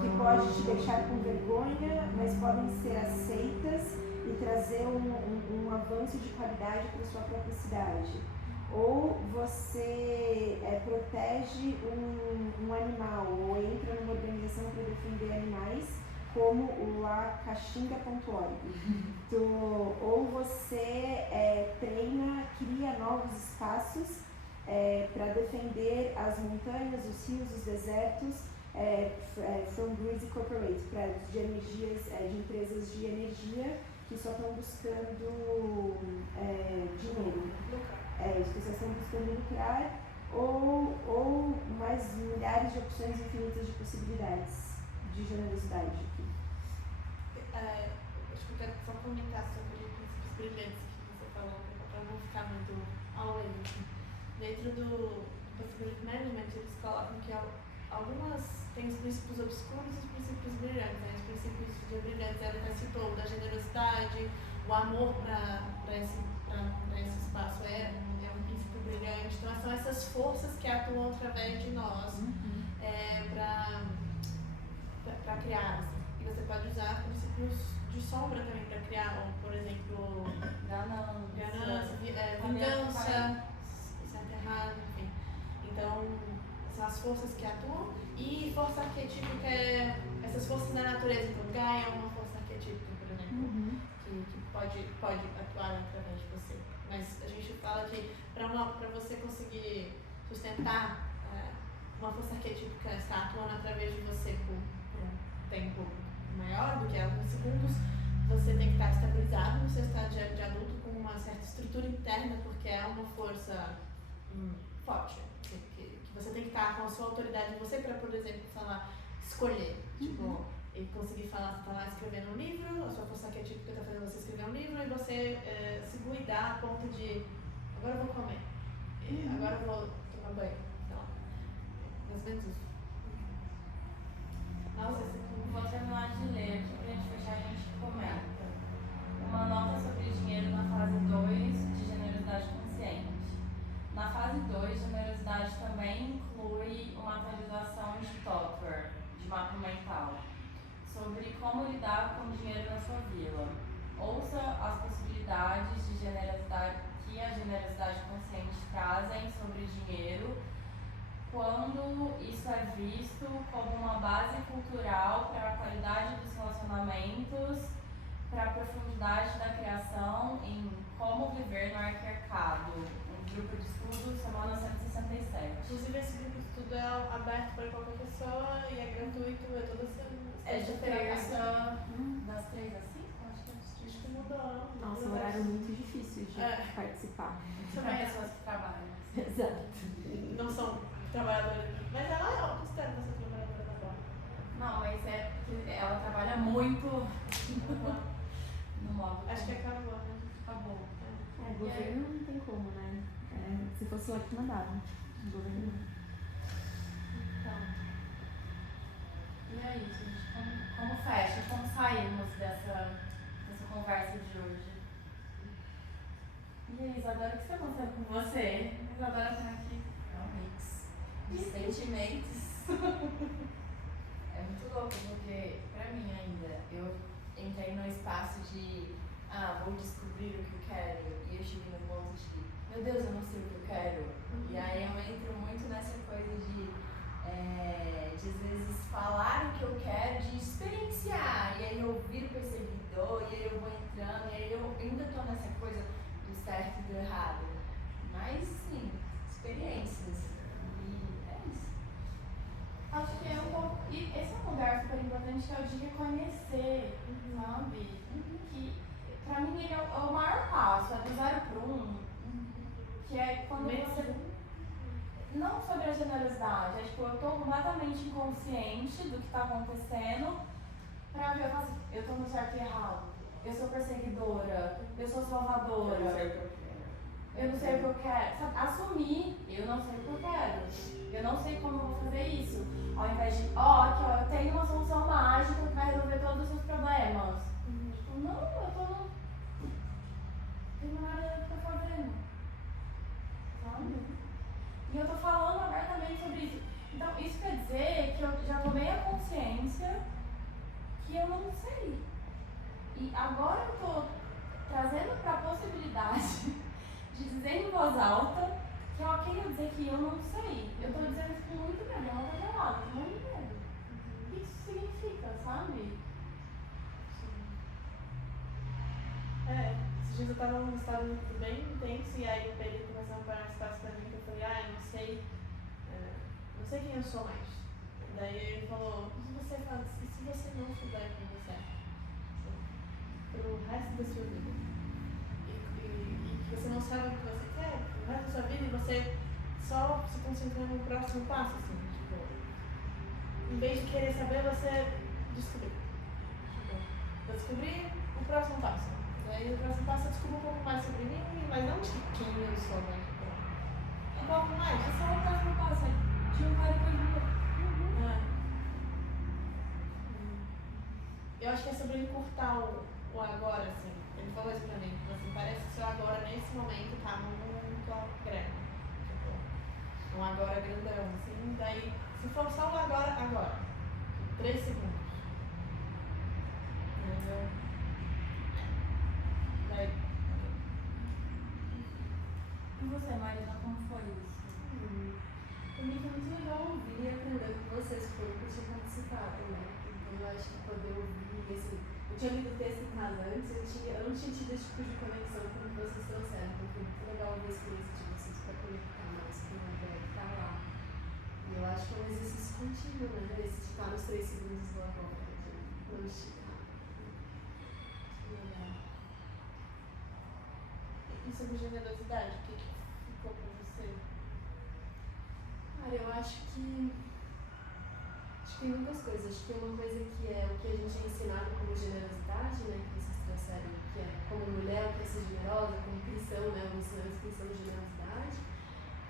que pode te deixar com vergonha, mas podem ser aceitas e trazer um avanço de qualidade para a sua própria cidade. Ou você protege um animal, ou entra numa organização para defender animais, como o lacaxinga.org. Ou você cria novos espaços para defender as montanhas, os rios, os desertos, from Greasy Corporate, prédios de energias, de empresas de energia que só estão buscando dinheiro. As pessoas estão buscando lucrar, ou mais milhares de opções infinitas de possibilidades de generosidade aqui. Acho que eu quero só comentar sobre os princípios brilhantes que você falou, para não ficar muito away. Dentro do Possibility Management, eles colocam que tem os princípios obscuros e os princípios brilhantes. Né? Os princípios brilhantes ela até citou da generosidade, o amor para esse espaço é um princípio brilhante. Então são essas forças que atuam através de nós para criar. Assim. E você pode usar princípios de sombra também para criar, ou, por exemplo, ganância, vingança, se enterrar, enfim. Então, são as forças que atuam. E força arquetípica essas forças da natureza. Então, Gaia é uma força arquetípica, por exemplo, que pode atuar através de você. Mas a gente fala que para você conseguir sustentar uma força arquetípica está atuando através de você por um tempo maior do que alguns segundos, você tem que estar estabilizado no seu estado de adulto com uma certa estrutura interna, porque é uma força forte. Que você tem que estar com a sua autoridade em você para, por exemplo, falar, escolher. Tipo, e conseguir falar, você tá lá escrevendo um livro, a sua força arquetípica está fazendo você escrever um livro e você se cuidar a ponto de agora eu vou comer, agora eu vou tomar banho. Então, mais ou menos isso. Nossa, vou terminar de ler aqui pra gente fechar, a gente comenta. Uma nota sobre dinheiro na fase 2 de generosidade consciente. Na fase 2, generosidade também inclui uma atualização de Topper, de mapa mental, sobre como lidar com o dinheiro na sua vila. Ouça as possibilidades de generosidade que a generosidade consciente trazem sobre dinheiro, quando isso é visto como uma base cultural para a qualidade dos relacionamentos, para a profundidade da criação em Como Viver no Arquiarcado, um grupo de estudo, semana 167. Inclusive, esse grupo de estudo é aberto para qualquer pessoa e é gratuito, é toda semana. É de terça, das 3 às 5? Acho que mudou. Nossa, um horário muito difícil de participar. Para pessoas que trabalham. Exato. Não são trabalhadores, mas ela é considerada essa trabalhadora da bola. Não, mas é porque ela trabalha muito no modo. Acho que acabou, né? Acabou. Governo não tem como, né? Se fosse eu que mandava. Governo não. Então. E é isso, gente. Como fecha? Como saímos dessa conversa de hoje? E aí, Isadora, o que está acontecendo com você? Isadora tá aqui. É um mix de sentimentos. É muito louco, porque pra mim ainda, eu entrei no espaço de vou descobrir o que eu quero, e eu cheguei num ponto de meu Deus, eu não sei o que eu quero. E aí eu entro muito nessa coisa de às vezes falar o que eu quero, de experienciar, e aí eu viro perseguidor, e aí eu vou entrando, e aí eu ainda tô nessa coisa do certo e do errado. Mas sim, experiências. E é isso. Acho que é um pouco. E esse é um lugar super importante que é o de reconhecer, sabe? Que pra mim ele é o maior passo, é do 0 pro 1. Que é quando você. Não sobre a generosidade, é tipo, eu tô completamente inconsciente do que tá acontecendo pra ver, eu falo assim, eu tô no certo e errado, eu sou perseguidora, eu sou salvadora, eu não sei o que eu quero, sabe? Assumir, eu não sei o que eu quero, eu não sei como eu vou fazer isso, ao invés de, aqui ó, eu tenho uma solução mágica que vai resolver todos os seus problemas. Tipo, não, não tenho nada pra fazendo, sabe? E eu tô falando abertamente sobre isso. Então, isso quer dizer que eu já tomei a consciência que eu não sei. E agora eu tô trazendo pra possibilidade de dizer em voz alta que é ok eu dizer que eu não sei. Eu tô dizendo isso com muito medo, eu não tô gelada, com muito medo. O que isso significa, sabe? Esses dias eu tava num estado bem intenso e aí o Pedro começou a parar espaço pra mim que eu falei, eu não sei quem eu sou mais. Daí ele falou, e se você não souber quem você é? Pro resto da sua vida. E que você não sabe o que você quer, pro resto da sua vida, e você só se concentra no próximo passo, assim, tipo, em vez de querer saber, você descobrir. Tipo, eu descobri o próximo passo. Daí o próximo passo eu descubro um pouco mais sobre mim, mas não de quem eu sou, né? Um pouco mais. É só o próximo passo, de um cara depois do outro. Eu acho que é sobre encurtar o agora, assim. Ele falou isso pra mim, assim, parece que o seu agora, nesse momento, tá muito grande. Tipo, um agora grandão, assim. Daí, se for só o agora, 3 segundos. Entendeu? Daí. E você, Marina, como foi isso? Pra mim foi muito legal ouvir e aprender com vocês, porque eu curti participar também. eu acho que poder ouvir, assim, eu tinha lido o texto em casa antes, eu não tinha tido esse tipo de conexão com o que vocês trouxeram, então foi muito legal ouvir a experiência de vocês para conectar mais com a ideia que tá lá. E eu acho que é um exercício contínuo, né? Esse de estar nos 3 segundos do agora, de não esticar. Que legal. E sobre generosidade, o que ficou pra você? Cara, eu acho que tem muitas coisas. Acho que uma coisa que é o que a gente é ensinado como generosidade, né? Que vocês trouxeram, que é como mulher, o que é ser generosa, como cristão, né? O ensinamento cristão de generosidade.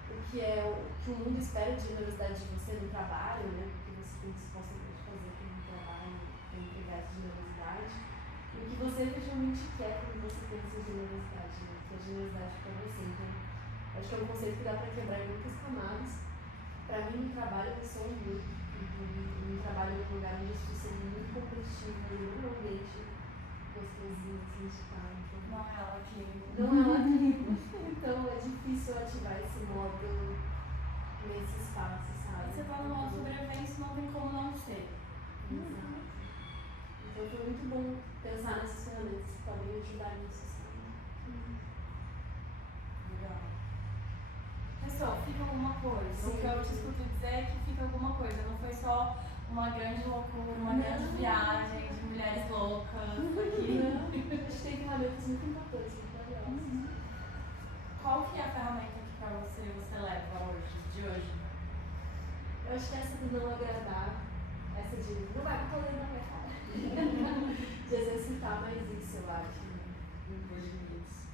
O que é o que o mundo espera de generosidade de você no trabalho, né? Porque você tem responsabilidade de fazer aquilo no trabalho, para entregar essa generosidade. E o que você efetivamente quer quando você tem essa generosidade, né? Que é a generosidade para você. Então, acho que é um conceito que dá para quebrar em muitas camadas. Para mim, no trabalho, eu sou muito. Eu trabalho em um lugar onde as pessoas são muito competitivas e normalmente gostosinhas assim, de estar. Então, Não é ela que... não é ela que... Então é difícil ativar esse modo nesse espaço, sabe? Você tá numa sobrevivência, não tem como não ser. Exato. Então foi muito bom pensar nessas ferramentas que podem ajudar nisso, sabe? Legal. Pessoal, fica alguma coisa. Sim. O que eu te escuto dizer é que fica alguma coisa. Não foi só uma grande loucura, uma grande viagem de mulheres loucas aqui. Não, acho que tem ferramentas muito importantes, muito valiosas. Qual que é a ferramenta que pra você leva hoje, de hoje? Eu acho que essa do não agradar, essa de não vai botar o dedo na minha cara. De exercitar mais isso, eu acho. Depois de limites.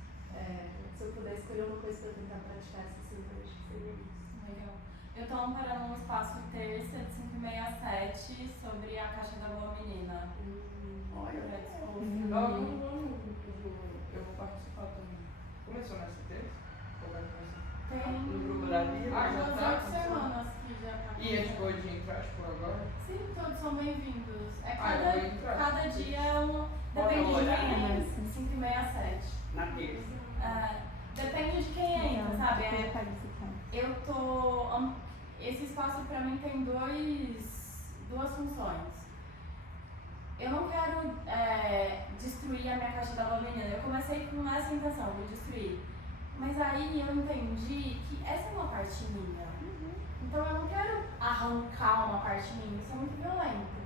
Se eu puder escolher uma coisa para tentar praticar essa semana, acho que seria isso. Legal. Eu tô amparando um espaço terça de 5h30 às 7 sobre a Caixa da Boa Menina. Olha, Pra descobrir. Eu vou participar também. Começou nessa terça? Ou vai começar? Tem no grupo da Bíblia. Ah, já umas tá? 8 semanas que já tá. E a gente pode entrar, tipo, agora? Sim, todos são bem-vindos. É eu vou entrar. cada dia é um. Qual Depende é o de horário? quem é. 5h30 às 7. Na terça. Depende de quem entra, sabe? Eu tô. Esse espaço pra mim tem duas funções. Eu não quero destruir a minha caixa da boa menina. Eu comecei com essa intenção de destruir. Mas aí eu entendi que essa é uma parte minha. Então eu não quero arrancar uma parte minha, isso é muito violento.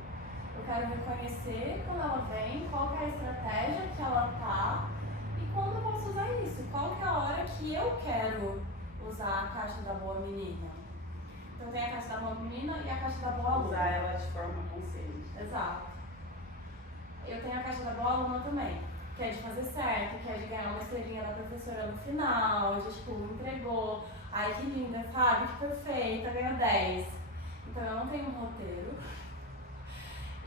Eu quero reconhecer quando ela vem, qual que é a estratégia que ela tá e quando eu posso usar isso. Qual que é a hora que eu quero usar a caixa da boa menina. Então tem a caixa da boa menina e a caixa da boa aluna. Usar ela de forma consciente. Exato. Eu tenho a caixa da boa aluna também, que é de fazer certo, que é de ganhar uma estrelinha da professora no final, de tipo, entregou, ai que linda, sabe, que perfeita, ganhou 10. Então eu não tenho um roteiro.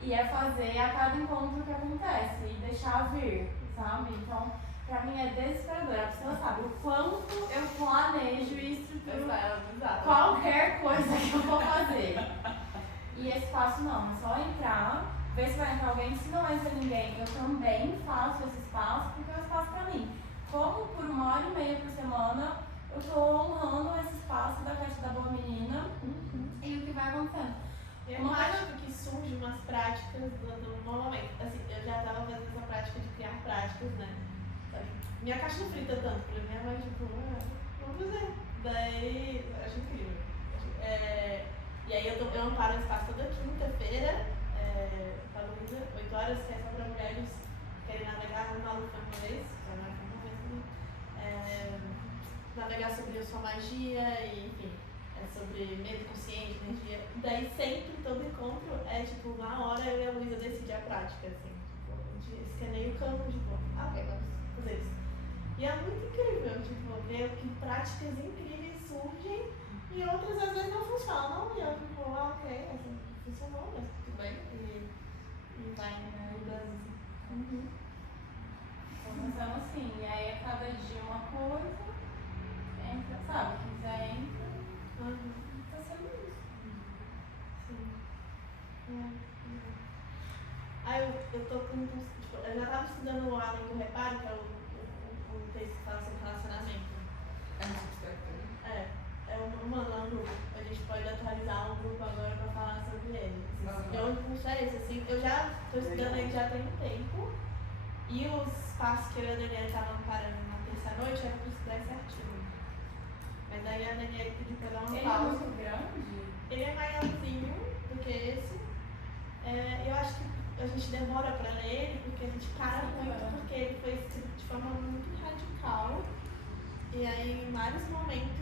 E é fazer a cada encontro que acontece e deixar vir, sabe? Então, pra mim é desesperador. A pessoa sabe o quanto eu planejo e estruturo qualquer coisa que eu vou fazer. E esse espaço não, é só entrar, ver se vai entrar alguém. Se não entra ninguém, eu também faço esse espaço, porque é um espaço pra mim. Como por 1h30 por semana, eu tô honrando esse espaço da Caixa da Boa Menina e o que vai acontecendo. Eu acho que surge umas práticas no momento. Assim, eu já estava fazendo essa prática de criar práticas, né? Minha caixa não frita tanto, pra minha mãe, tipo, vamos fazer. Daí, eu acho incrível. E aí eu amparo o espaço toda quinta-feira, com a Luísa, 8 horas, que é só para mulheres que querem navegar no maluco inglês, navegar sobre a sua magia e, enfim, sobre medo consciente, energia. Daí sempre, todo encontro, tipo, na hora eu e a Luísa decidimos a prática, assim, tipo, a gente escaneia o campo, tipo, ok, vamos fazer isso. E é muito incrível, tipo, ver que práticas incríveis surgem e outras às vezes não funcionam e eu, tipo, ok, assim, funcionou, mas tudo bem, e vai mudando, assim. Então, pensando assim, e aí a cada dia uma coisa, entra, sabe, quiser entra, tá sendo isso. Sim. Eu tô com, tipo, eu já tava estudando o Além do Reparo, que é o texto que fala sobre relacionamento. É no Substack também? É um grupo. A gente pode atualizar organizar um grupo agora pra falar sobre ele. Aham. Meu impulso é esse, assim, eu já tô estudando ele já tem um tempo. E os passos que eu e a Daniela estavam parando na terça-noite era pra estudar esse artigo. Mas daí a Daniela pediu pra dar uma Ele é pausa. muito grande. Ele é maiorzinho do que esse. Eu acho que a gente demora pra ler ele porque a gente para muito, porque ele foi escrito de forma muito radical. E aí, em vários momentos,